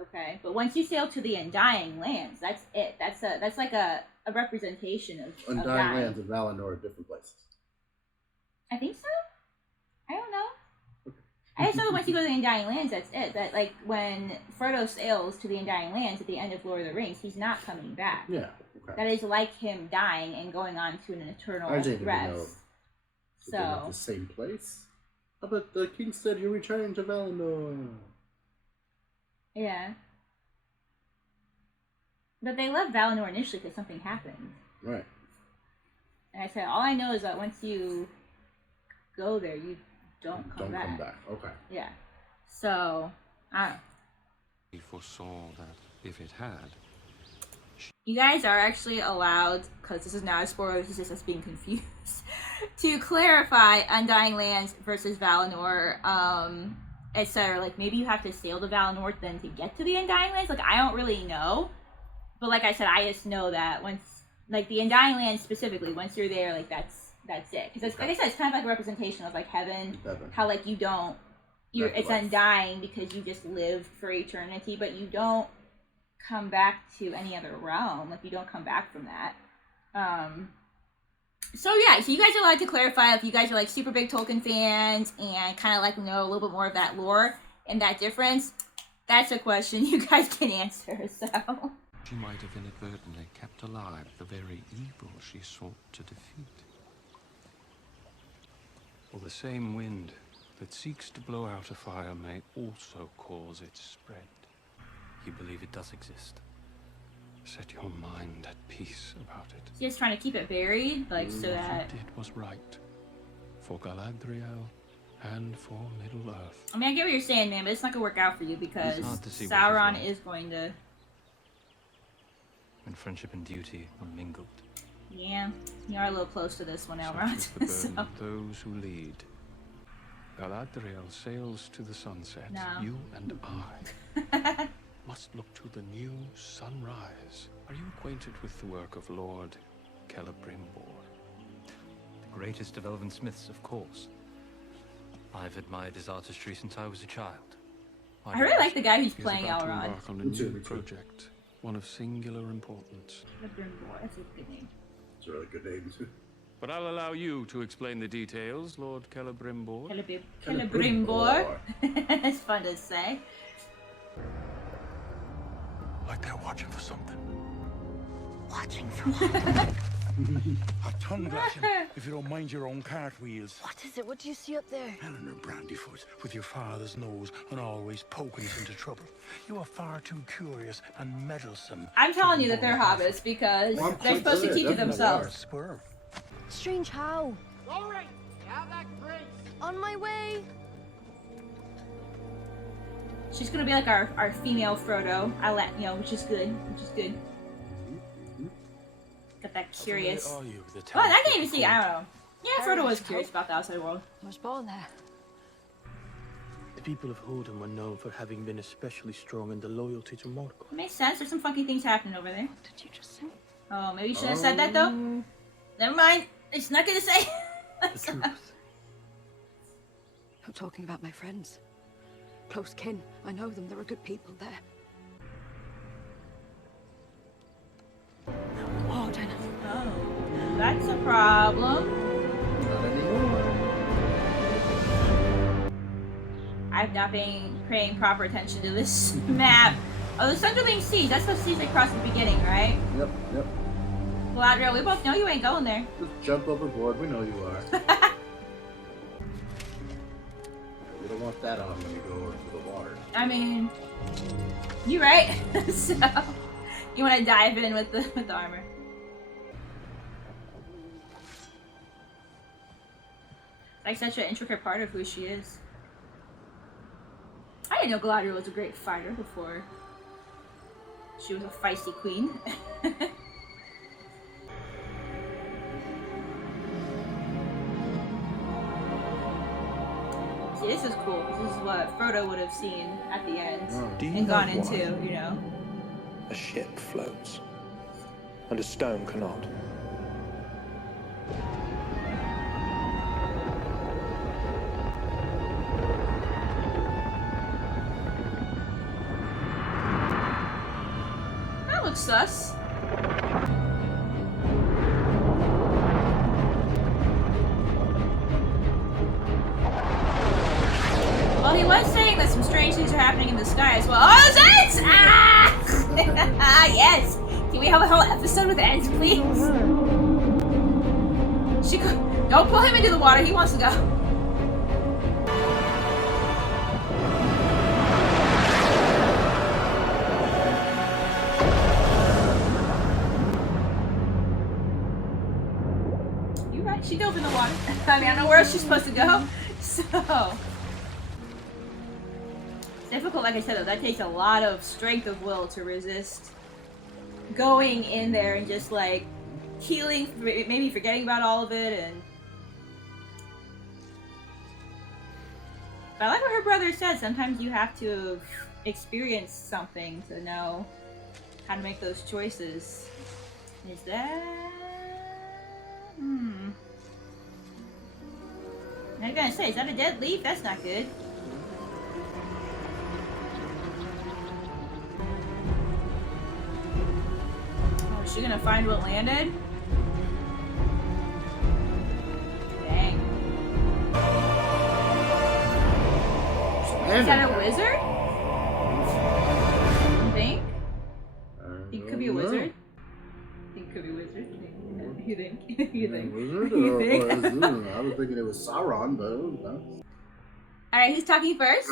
Okay, but once you sail to the Undying Lands, that's it. That's like a representation of Undying dying. Lands and Valinor are different places. I think so. I don't know. I just know that once you go to the Undying Lands, that's it. That like when Frodo sails to the Undying Lands at the end of Lord of the Rings, he's not coming back. Yeah. Okay. That is like him dying and going on to an eternal I didn't even know rest. that they're not the same place. How about the king said you're returning to Valinor? Yeah. But they left Valinor initially because something happened. Right. And I said, all I know is that once you go there, you don't come back. Come back. Okay. Yeah. So, I don't know. He foresaw that if it had, You guys are actually allowed, because this is not a spoiler, this is just us being confused, to clarify Undying Lands versus Valinor, etc. Like, maybe you have to sail to Valinor then to get to the Undying Lands. Like, I don't really know. But like I said, I just know that once, like, the Undying Lands specifically, once you're there, like, that's it. Because, like I said, it's kind of like a representation of, like, heaven. How, like, you don't, it's undying because you just live for eternity, but you don't come back to any other realm. Like, you don't come back from that. So yeah, so you guys are allowed to clarify if you guys are like super big Tolkien fans and kind of like know a little bit more of that lore and that difference. That's a question you guys can answer. So she might have inadvertently kept alive the very evil she sought to defeat. Or the same wind that seeks to blow out a fire may also cause its spread. You believe it does exist? Set your mind at peace about it. she's just trying to keep it buried, like, so that... What you did was right. For Galadriel and for Middle-earth. I mean, I get what you're saying, man, but it's not gonna work out for you because hard to see what is Sauron right. is going to... When friendship and duty are mingled. Yeah, you are a little close to this one, Such Elrond. is the burden So... of those who lead. Galadriel sails to the sunset. No. You and I must look to the new sunrise. Are you acquainted with the work of Lord Celebrimbor? The greatest of elven smiths, of course. I've admired his artistry since I was a child. I really like the guy who's He's playing about to Elrond. embark on a new project, one of singular importance. Celebrimbor, that's a good name. It's a really good name, too. But I'll allow you to explain the details, Lord Celebrimbor. Celebrimbor. It's fun to say. Like they're watching for something. Watching for what? A tongue lashing, if you don't mind your own cartwheels. What is it? What do you see up there? Eleanor Brandyfoot, with your father's nose and always poking us into trouble. You are far too curious and meddlesome. I'm telling you that they're hobbits because they're supposed to keep to themselves. Squirrel. Strange how? All right, have that grace. On my way. She's gonna be like our female Frodo. Which is good. Got that curious. Where are you with the Well, I townsfolk can't even see. I called? don't know. Yeah, Frodo was curious about the outside world. I was born there. The people of Hordon were known for having been especially strong in their loyalty to Mordor. Makes sense. There's some funky things happening over there. What did you just say? Oh, maybe you shouldn't have said that though. Never mind. It's not gonna say. The truth. I'm talking about my friends. Close kin. I know them. There are good people there. Warden. Oh, that's a problem. Not anymore. I've not been paying proper attention to this map. Oh, the Sunderling Seas. That's the seas they crossed at the beginning, right? Yep, yep. Galadriel, we both know you ain't going there. Just jump overboard. We know you are. We don't want that on when you go over to the water. I mean, you right. So you want to dive in with the armor. Like such an intricate part of who she is. I didn't know Galadriel was a great fighter before she was a feisty queen. See, this is cool. This is what Frodo would have seen at the end and gone into, you know. A ship floats, and a stone cannot. That looks sus. Well, he was saying that some strange things are happening in the sky as well. Oh, Zeds! Ah! Yes! Can we have a whole episode with Ents, please? Don't pull him into the water. He wants to go. You're right. She dove in the water. I mean, I don't know where else she's supposed to go. So... difficult, like I said, though. That takes a lot of strength of will to resist going in there and just like healing, maybe forgetting about all of it. And but I like what her brother said. Sometimes you have to experience something to know how to make those choices. Is that? I was gonna say, is that a dead leaf? That's not good. Is she gonna find what landed? Dang. Is that a wizard? You think? He could be a wizard. He could be a wizard. You think? You think? Wizard? You think? Or I was thinking it was Sauron, but Alright, who's talking first?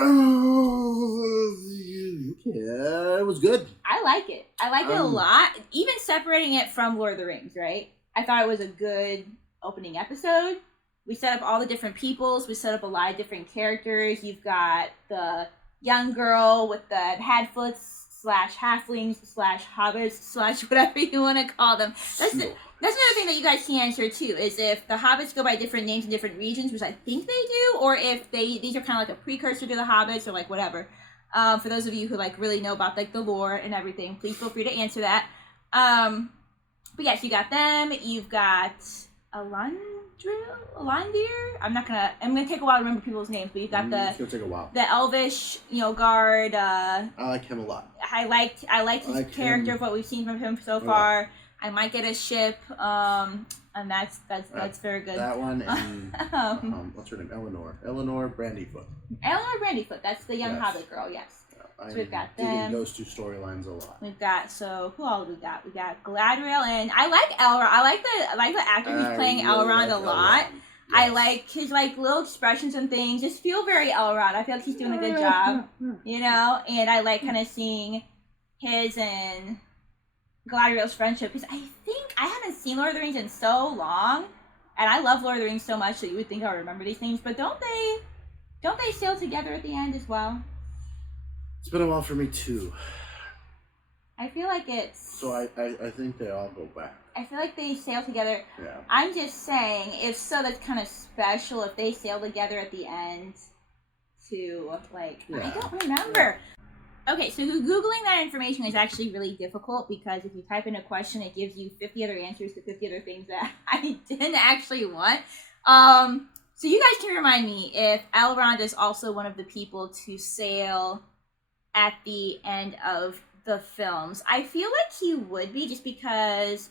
yeah, it was good. I like it. I like it a lot. Even separating it from Lord of the Rings, right? I thought it was a good opening episode. We set up all the different peoples. We set up a lot of different characters. You've got the young girl with the Hadfoots / halflings / hobbits / whatever you want to call them. That's another thing that you guys can answer too, is if the hobbits go by different names in different regions, which I think they do, or if these are kind of like a precursor to the hobbits or like whatever. For those of you who like really know about like the lore and everything, please feel free to answer that. But yes, you got them. You've got Elandir. I'm gonna take a while to remember people's names, but you've got it's gonna take a while. the elvish, guard. I like him a lot. I liked his character of what we've seen from him so far. I might get a ship, and that's very good. That one and what's her name? Eleanor Brandyfoot. Eleanor Brandyfoot. That's the young hobbit girl. Yes. So we've got them. Those two storylines a lot. We've got who all do we got? We got Galadriel, and I like Elrond. I like the actor who's playing Elrond a lot. Yes. I like his little expressions and things. Just feel very Elrond. I feel like he's doing a good job, And I like kind of seeing his and Galadriel's friendship, because I think I haven't seen Lord of the Rings in so long, and I love Lord of the Rings so much that you would think I would remember these things. But don't they sail together at the end as well? It's been a while for me too. I feel like it's... So I think they all go back. I feel like they sail together. Yeah. I'm just saying, if so, that's kind of special if they sail together at the end to, like, I don't remember. Okay, so Googling that information is actually really difficult because if you type in a question, it gives you 50 other answers to 50 other things that I didn't actually want. So you guys can remind me if Elrond is also one of the people to sail at the end of the films. I feel like he would be just because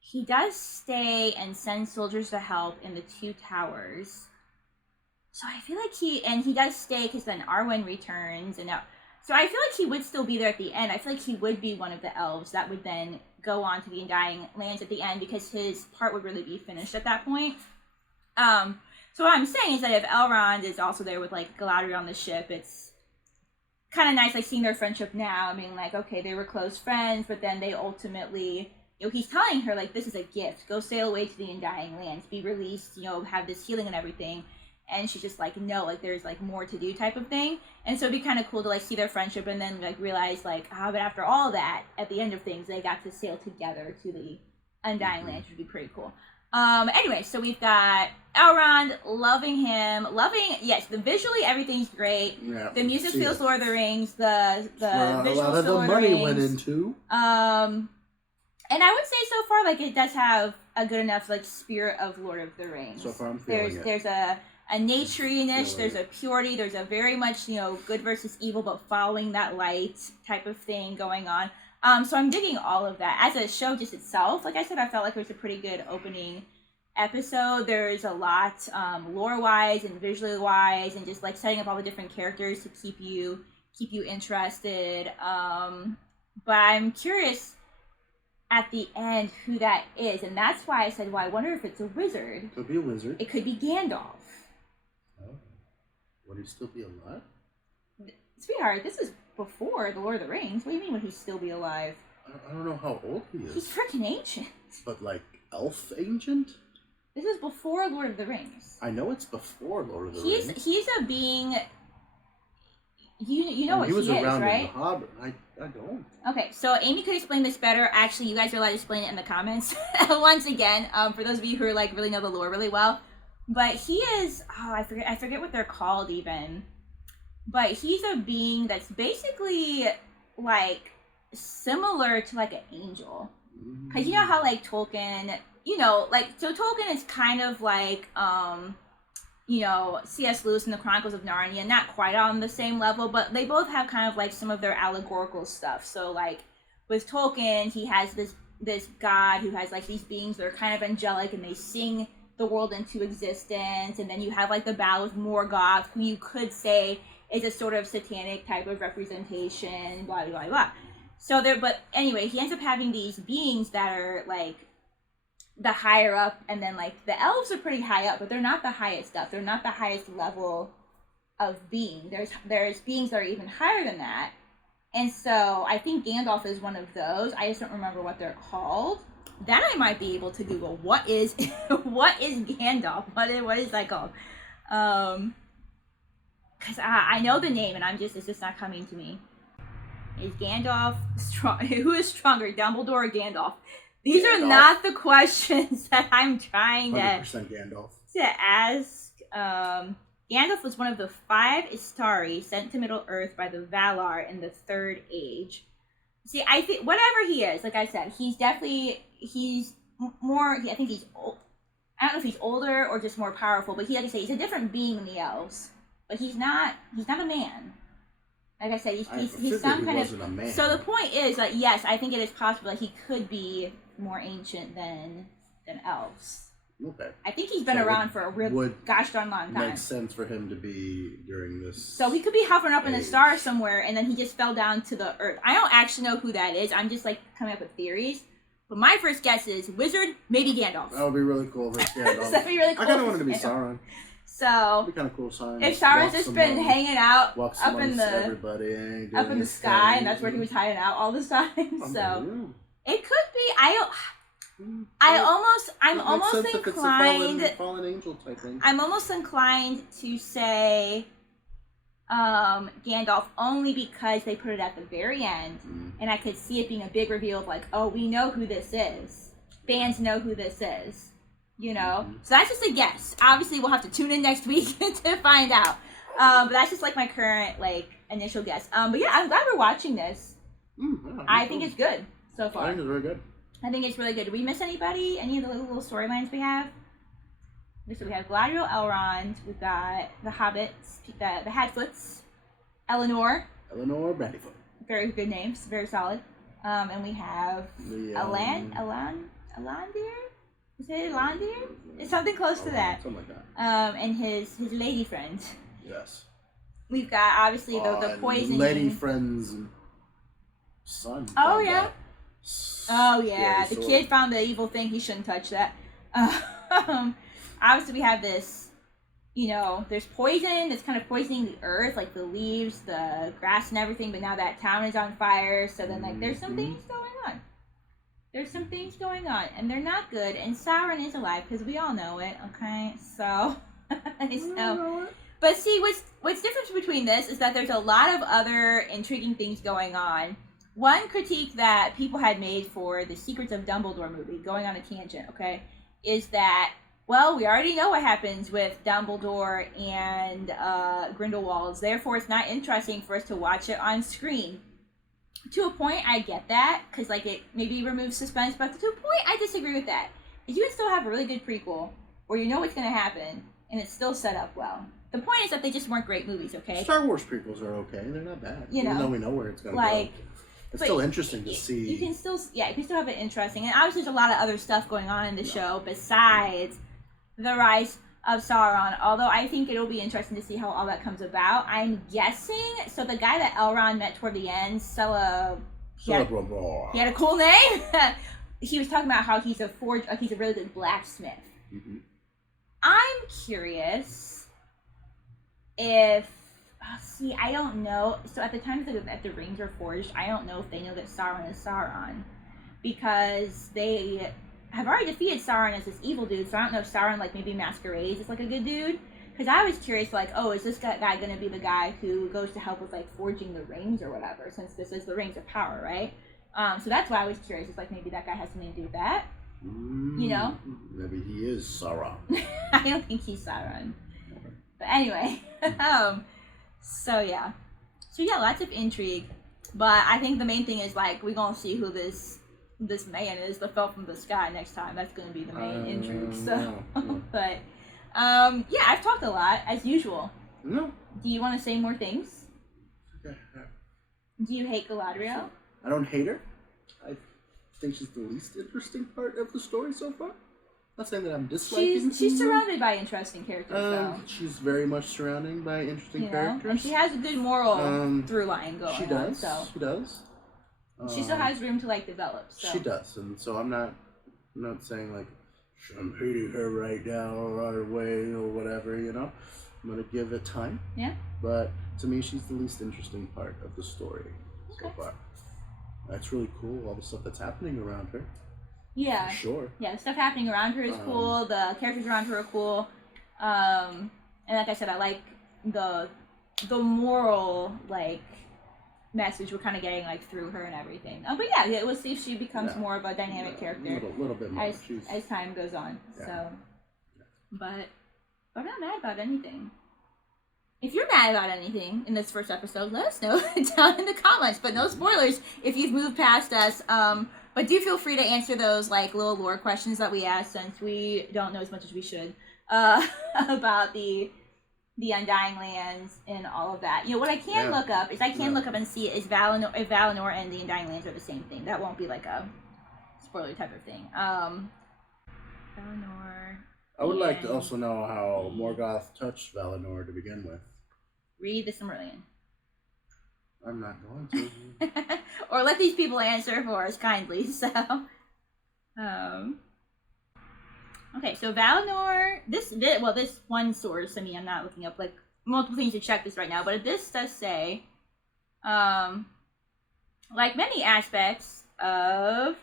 he does stay and send soldiers to help in the Two Towers. So I feel like he does stay because then Arwen returns and now... So I feel like he would still be there at the end. I feel like he would be one of the elves that would then go on to the Undying Lands at the end because his part would really be finished at that point. So what I'm saying is that if Elrond is also there with, like, Galadriel on the ship, it's kind of nice, like, seeing their friendship now. I mean, like, okay, they were close friends, but then they ultimately... You know, he's telling her, like, this is a gift. Go sail away to the Undying Lands. Be released, you know, have this healing and everything. And she's just like, no, like, there's, like, more to do type of thing. And so it'd be kind of cool to, like, see their friendship and then, like, realize, like, but after all that, at the end of things, they got to sail together to the Undying Lands, which would be pretty cool. Anyway, so we've got Elrond, loving him, yes, visually, everything's great. Yeah, the music feels Lord of the Rings, the where visuals a lot of the Lord money of the went Rings. into. And I would say so far, like, it does have a good enough, like, spirit of Lord of the Rings. So far I'm feeling it. There's a natureiness, there's a purity, there's a very much, you know, good versus evil, but following that light type of thing going on. So I'm digging all of that. As a show just itself, like I said, I felt like it was a pretty good opening episode. There's a lot lore-wise and visually-wise and just, like, setting up all the different characters to keep you interested. But I'm curious at the end who that is, and that's why I said, well, I wonder if it's a wizard. Could be a wizard. It could be Gandalf. Oh. Would he still be alive? Sweetheart, this is before The Lord of the Rings. What do you mean would he still be alive? I don't know how old he is. He's freaking ancient. But, like, elf ancient? This is before Lord of the Rings. I know it's before Lord of the Rings. He's a being... You know what he is, was around right? in the Hobbit. I don't. Okay, so Amy could explain this better. Actually, you guys are allowed to explain it in the comments. Once again, for those of you who are, like, really know the lore really well. But he is... Oh, I forget what they're called, even. But he's a being that's basically, like, similar to, like, an angel. Because you know how, like, Tolkien... You know, like, so Tolkien is kind of like... you know, C.S. Lewis and the Chronicles of Narnia, not quite on the same level, but they both have kind of, like, some of their allegorical stuff. So, like, with Tolkien, he has this god who has, like, these beings that are kind of angelic, and they sing the world into existence, and then you have, like, the Battle of Morgoth, who you could say is a sort of satanic type of representation, blah, blah, blah, blah. So but anyway, he ends up having these beings that are, like, the higher up, and then, like, the elves are pretty high up, but they're not the highest up. They're not the highest level of being. There's beings that are even higher than that. And so I think Gandalf is one of those. I just don't remember what they're called. Then I might be able to Google what is Gandalf? What is that called? Because I know the name, and it's just not coming to me. Is Gandalf strong? Who is stronger, Dumbledore or Gandalf? These are not the questions that I'm trying 100% Gandalf. to ask. Gandalf was one of the 5 Istari sent to Middle Earth by the Valar in the Third Age. See, I think whatever he is, like I said, he's more. I think he's old. I don't know if he's older or just more powerful, but like I say, he's a different being than the elves. But he's not a man. Like I said, he's some kind of. A man. So the point is that yes, I think it is possible that he could be more ancient than elves. Okay. I think he's been around for a real gosh darn long time. Makes sense for him to be during this. So he could be hovering up in the stars somewhere, and then he just fell down to the earth. I don't actually know who that is. I'm just like coming up with theories. But my first guess is wizard, maybe Gandalf. That would be really cool if it's Gandalf. That'd be really cool. I kind of wanted to be Sauron. So that'd be kind of cool. Sauron. If Sauron's just been hanging out up in the sky, and that's where he was hiding out all the time. So it could be. I'm almost inclined. Fallen angel type thing. I'm almost inclined to say Gandalf only because they put it at the very end, and I could see it being a big reveal of like, oh, we know who this is. Fans know who this is, you know? So that's just a guess. Obviously, we'll have to tune in next week to find out. But that's just like my current like initial guess. But yeah, I'm glad we're watching this. I think it's good so far. I think it's very good. I think it's really good. Did we miss anybody? Any of the little storylines we have? So we have Galadriel, Elrond. We've got the Hobbits, the Harfoots, Eleanor. Eleanor Brandyfoot. Very good names. Very solid. And we have Elandir? Is it Elandir? It's something close to that. Something like that. And his lady friend. Yes. We've got obviously the poisoning. Lady friend's son. Oh yeah. Oh yeah. Yeah, The kid found the evil thing. He shouldn't touch that. Obviously we have this, you know, there's poison that's kind of poisoning the earth, like the leaves, the grass and everything, but now that town is on fire, so then like there's some things going on. There's some things going on, and they're not good, and Sauron is alive, because we all know it, okay? So, but see, what's different between this is that there's a lot of other intriguing things going on. One critique that people had made for the Secrets of Dumbledore movie, going on a tangent, okay, is that, well, we already know what happens with Dumbledore and Grindelwald, therefore it's not interesting for us to watch it on screen. To a point, I get that, because like it maybe removes suspense, but to a point, I disagree with that. If you can still have a really good prequel, where you know what's going to happen, and it's still set up well. The point is that they just weren't great movies, okay? Star Wars prequels are okay, they're not bad. You know, even though we know where it's going to like, go. It's still interesting to see. You can still have it interesting, and obviously there's a lot of other stuff going on in the show besides the rise of Sauron, although I think it'll be interesting to see how all that comes about. I'm guessing, so the guy that Elrond met toward the end, he had a cool name. He was talking about how he's a really good blacksmith. I'm curious if, I don't know. So at the time that the rings were forged, I don't know if they know that Sauron is Sauron, because they have already defeated Sauron as this evil dude, so I don't know if Sauron like maybe masquerades as like a good dude. Because I was curious, like, oh, is this guy going to be the guy who goes to help with like forging the rings or whatever, since this is the rings of power, right? So that's why I was curious. It's like maybe that guy has something to do with that. You know? Maybe he is Sauron. I don't think he's Sauron. But anyway, so yeah, lots of intrigue. But I think the main thing is like we're gonna see who this man is that fell from the sky next time. That's gonna be the main intrigue. So, but yeah, I've talked a lot as usual. No. Do you want to say more things? Do you hate Galadriel? I don't hate her. I think she's the least interesting part of the story so far. Not saying that I'm disliking. She's surrounded by interesting characters, though. She's very much surrounded by interesting characters. And she has a good moral through line going. She does. She does. She still has room to like develop. So. She does, and so I'm not saying like I'm hating her right now or right away or whatever. You know, I'm gonna give it time. Yeah. But to me, she's the least interesting part of the story so far. That's really cool. All the stuff that's happening around her. Yeah. For sure. Yeah, the stuff happening around her is cool. The characters around her are cool. And like I said, I like the moral like message we're kind of getting like through her and everything. But yeah, we'll see if she becomes more of a dynamic character. A little bit more as time goes on. Yeah. So, but I'm not mad about anything. If you're mad about anything in this first episode, let us know down in the comments. But no spoilers if you've moved past us. But do feel free to answer those like little lore questions that we asked, since we don't know as much as we should about the Undying Lands and all of that. You know, what I can look up is look up and see if Valinor and the Undying Lands are the same thing. That won't be like a spoiler type of thing. Valinor. I would like to also know how Morgoth touched Valinor to begin with. Read the Silmarillion. I'm not going to. Or let these people answer for us kindly. So, okay. So Valinor. This one source. I mean, I'm not looking up like multiple things to check this right now, but this does say, like many aspects of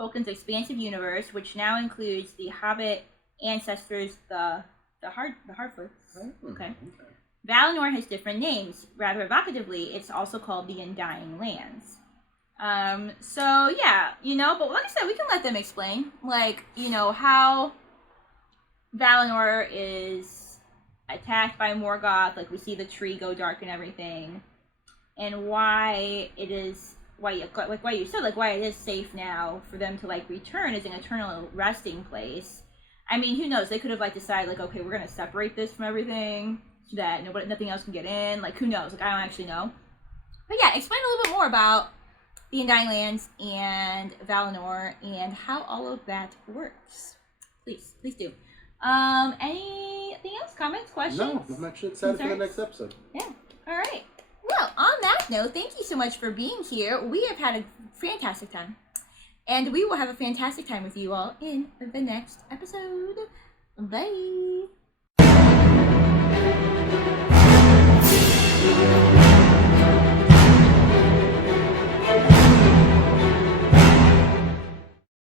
Tolkien's expansive universe, which now includes the Hobbit ancestors, the Harfoots. Okay. Valinor has different names. Rather evocatively, it's also called the Undying Lands. So yeah, you know, but like I said, we can let them explain, like, you know, how Valinor is attacked by Morgoth, like we see the tree go dark and everything, and why it is, why you said, like, why it is safe now for them to, like, return as an eternal resting place. I mean, who knows? They could have, like, decided, like, okay, we're gonna separate this from everything so that nothing else can get in. Like, who knows? Like, I don't actually know. But yeah, explain a little bit more about the Undying Lands and Valinor and how all of that works. Please do. Anything else? Comments? Questions? No, I'm actually excited for the next episode. Yeah. All right. Well, on that note, thank you so much for being here. We have had a fantastic time. And we will have a fantastic time with you all in the next episode. Bye.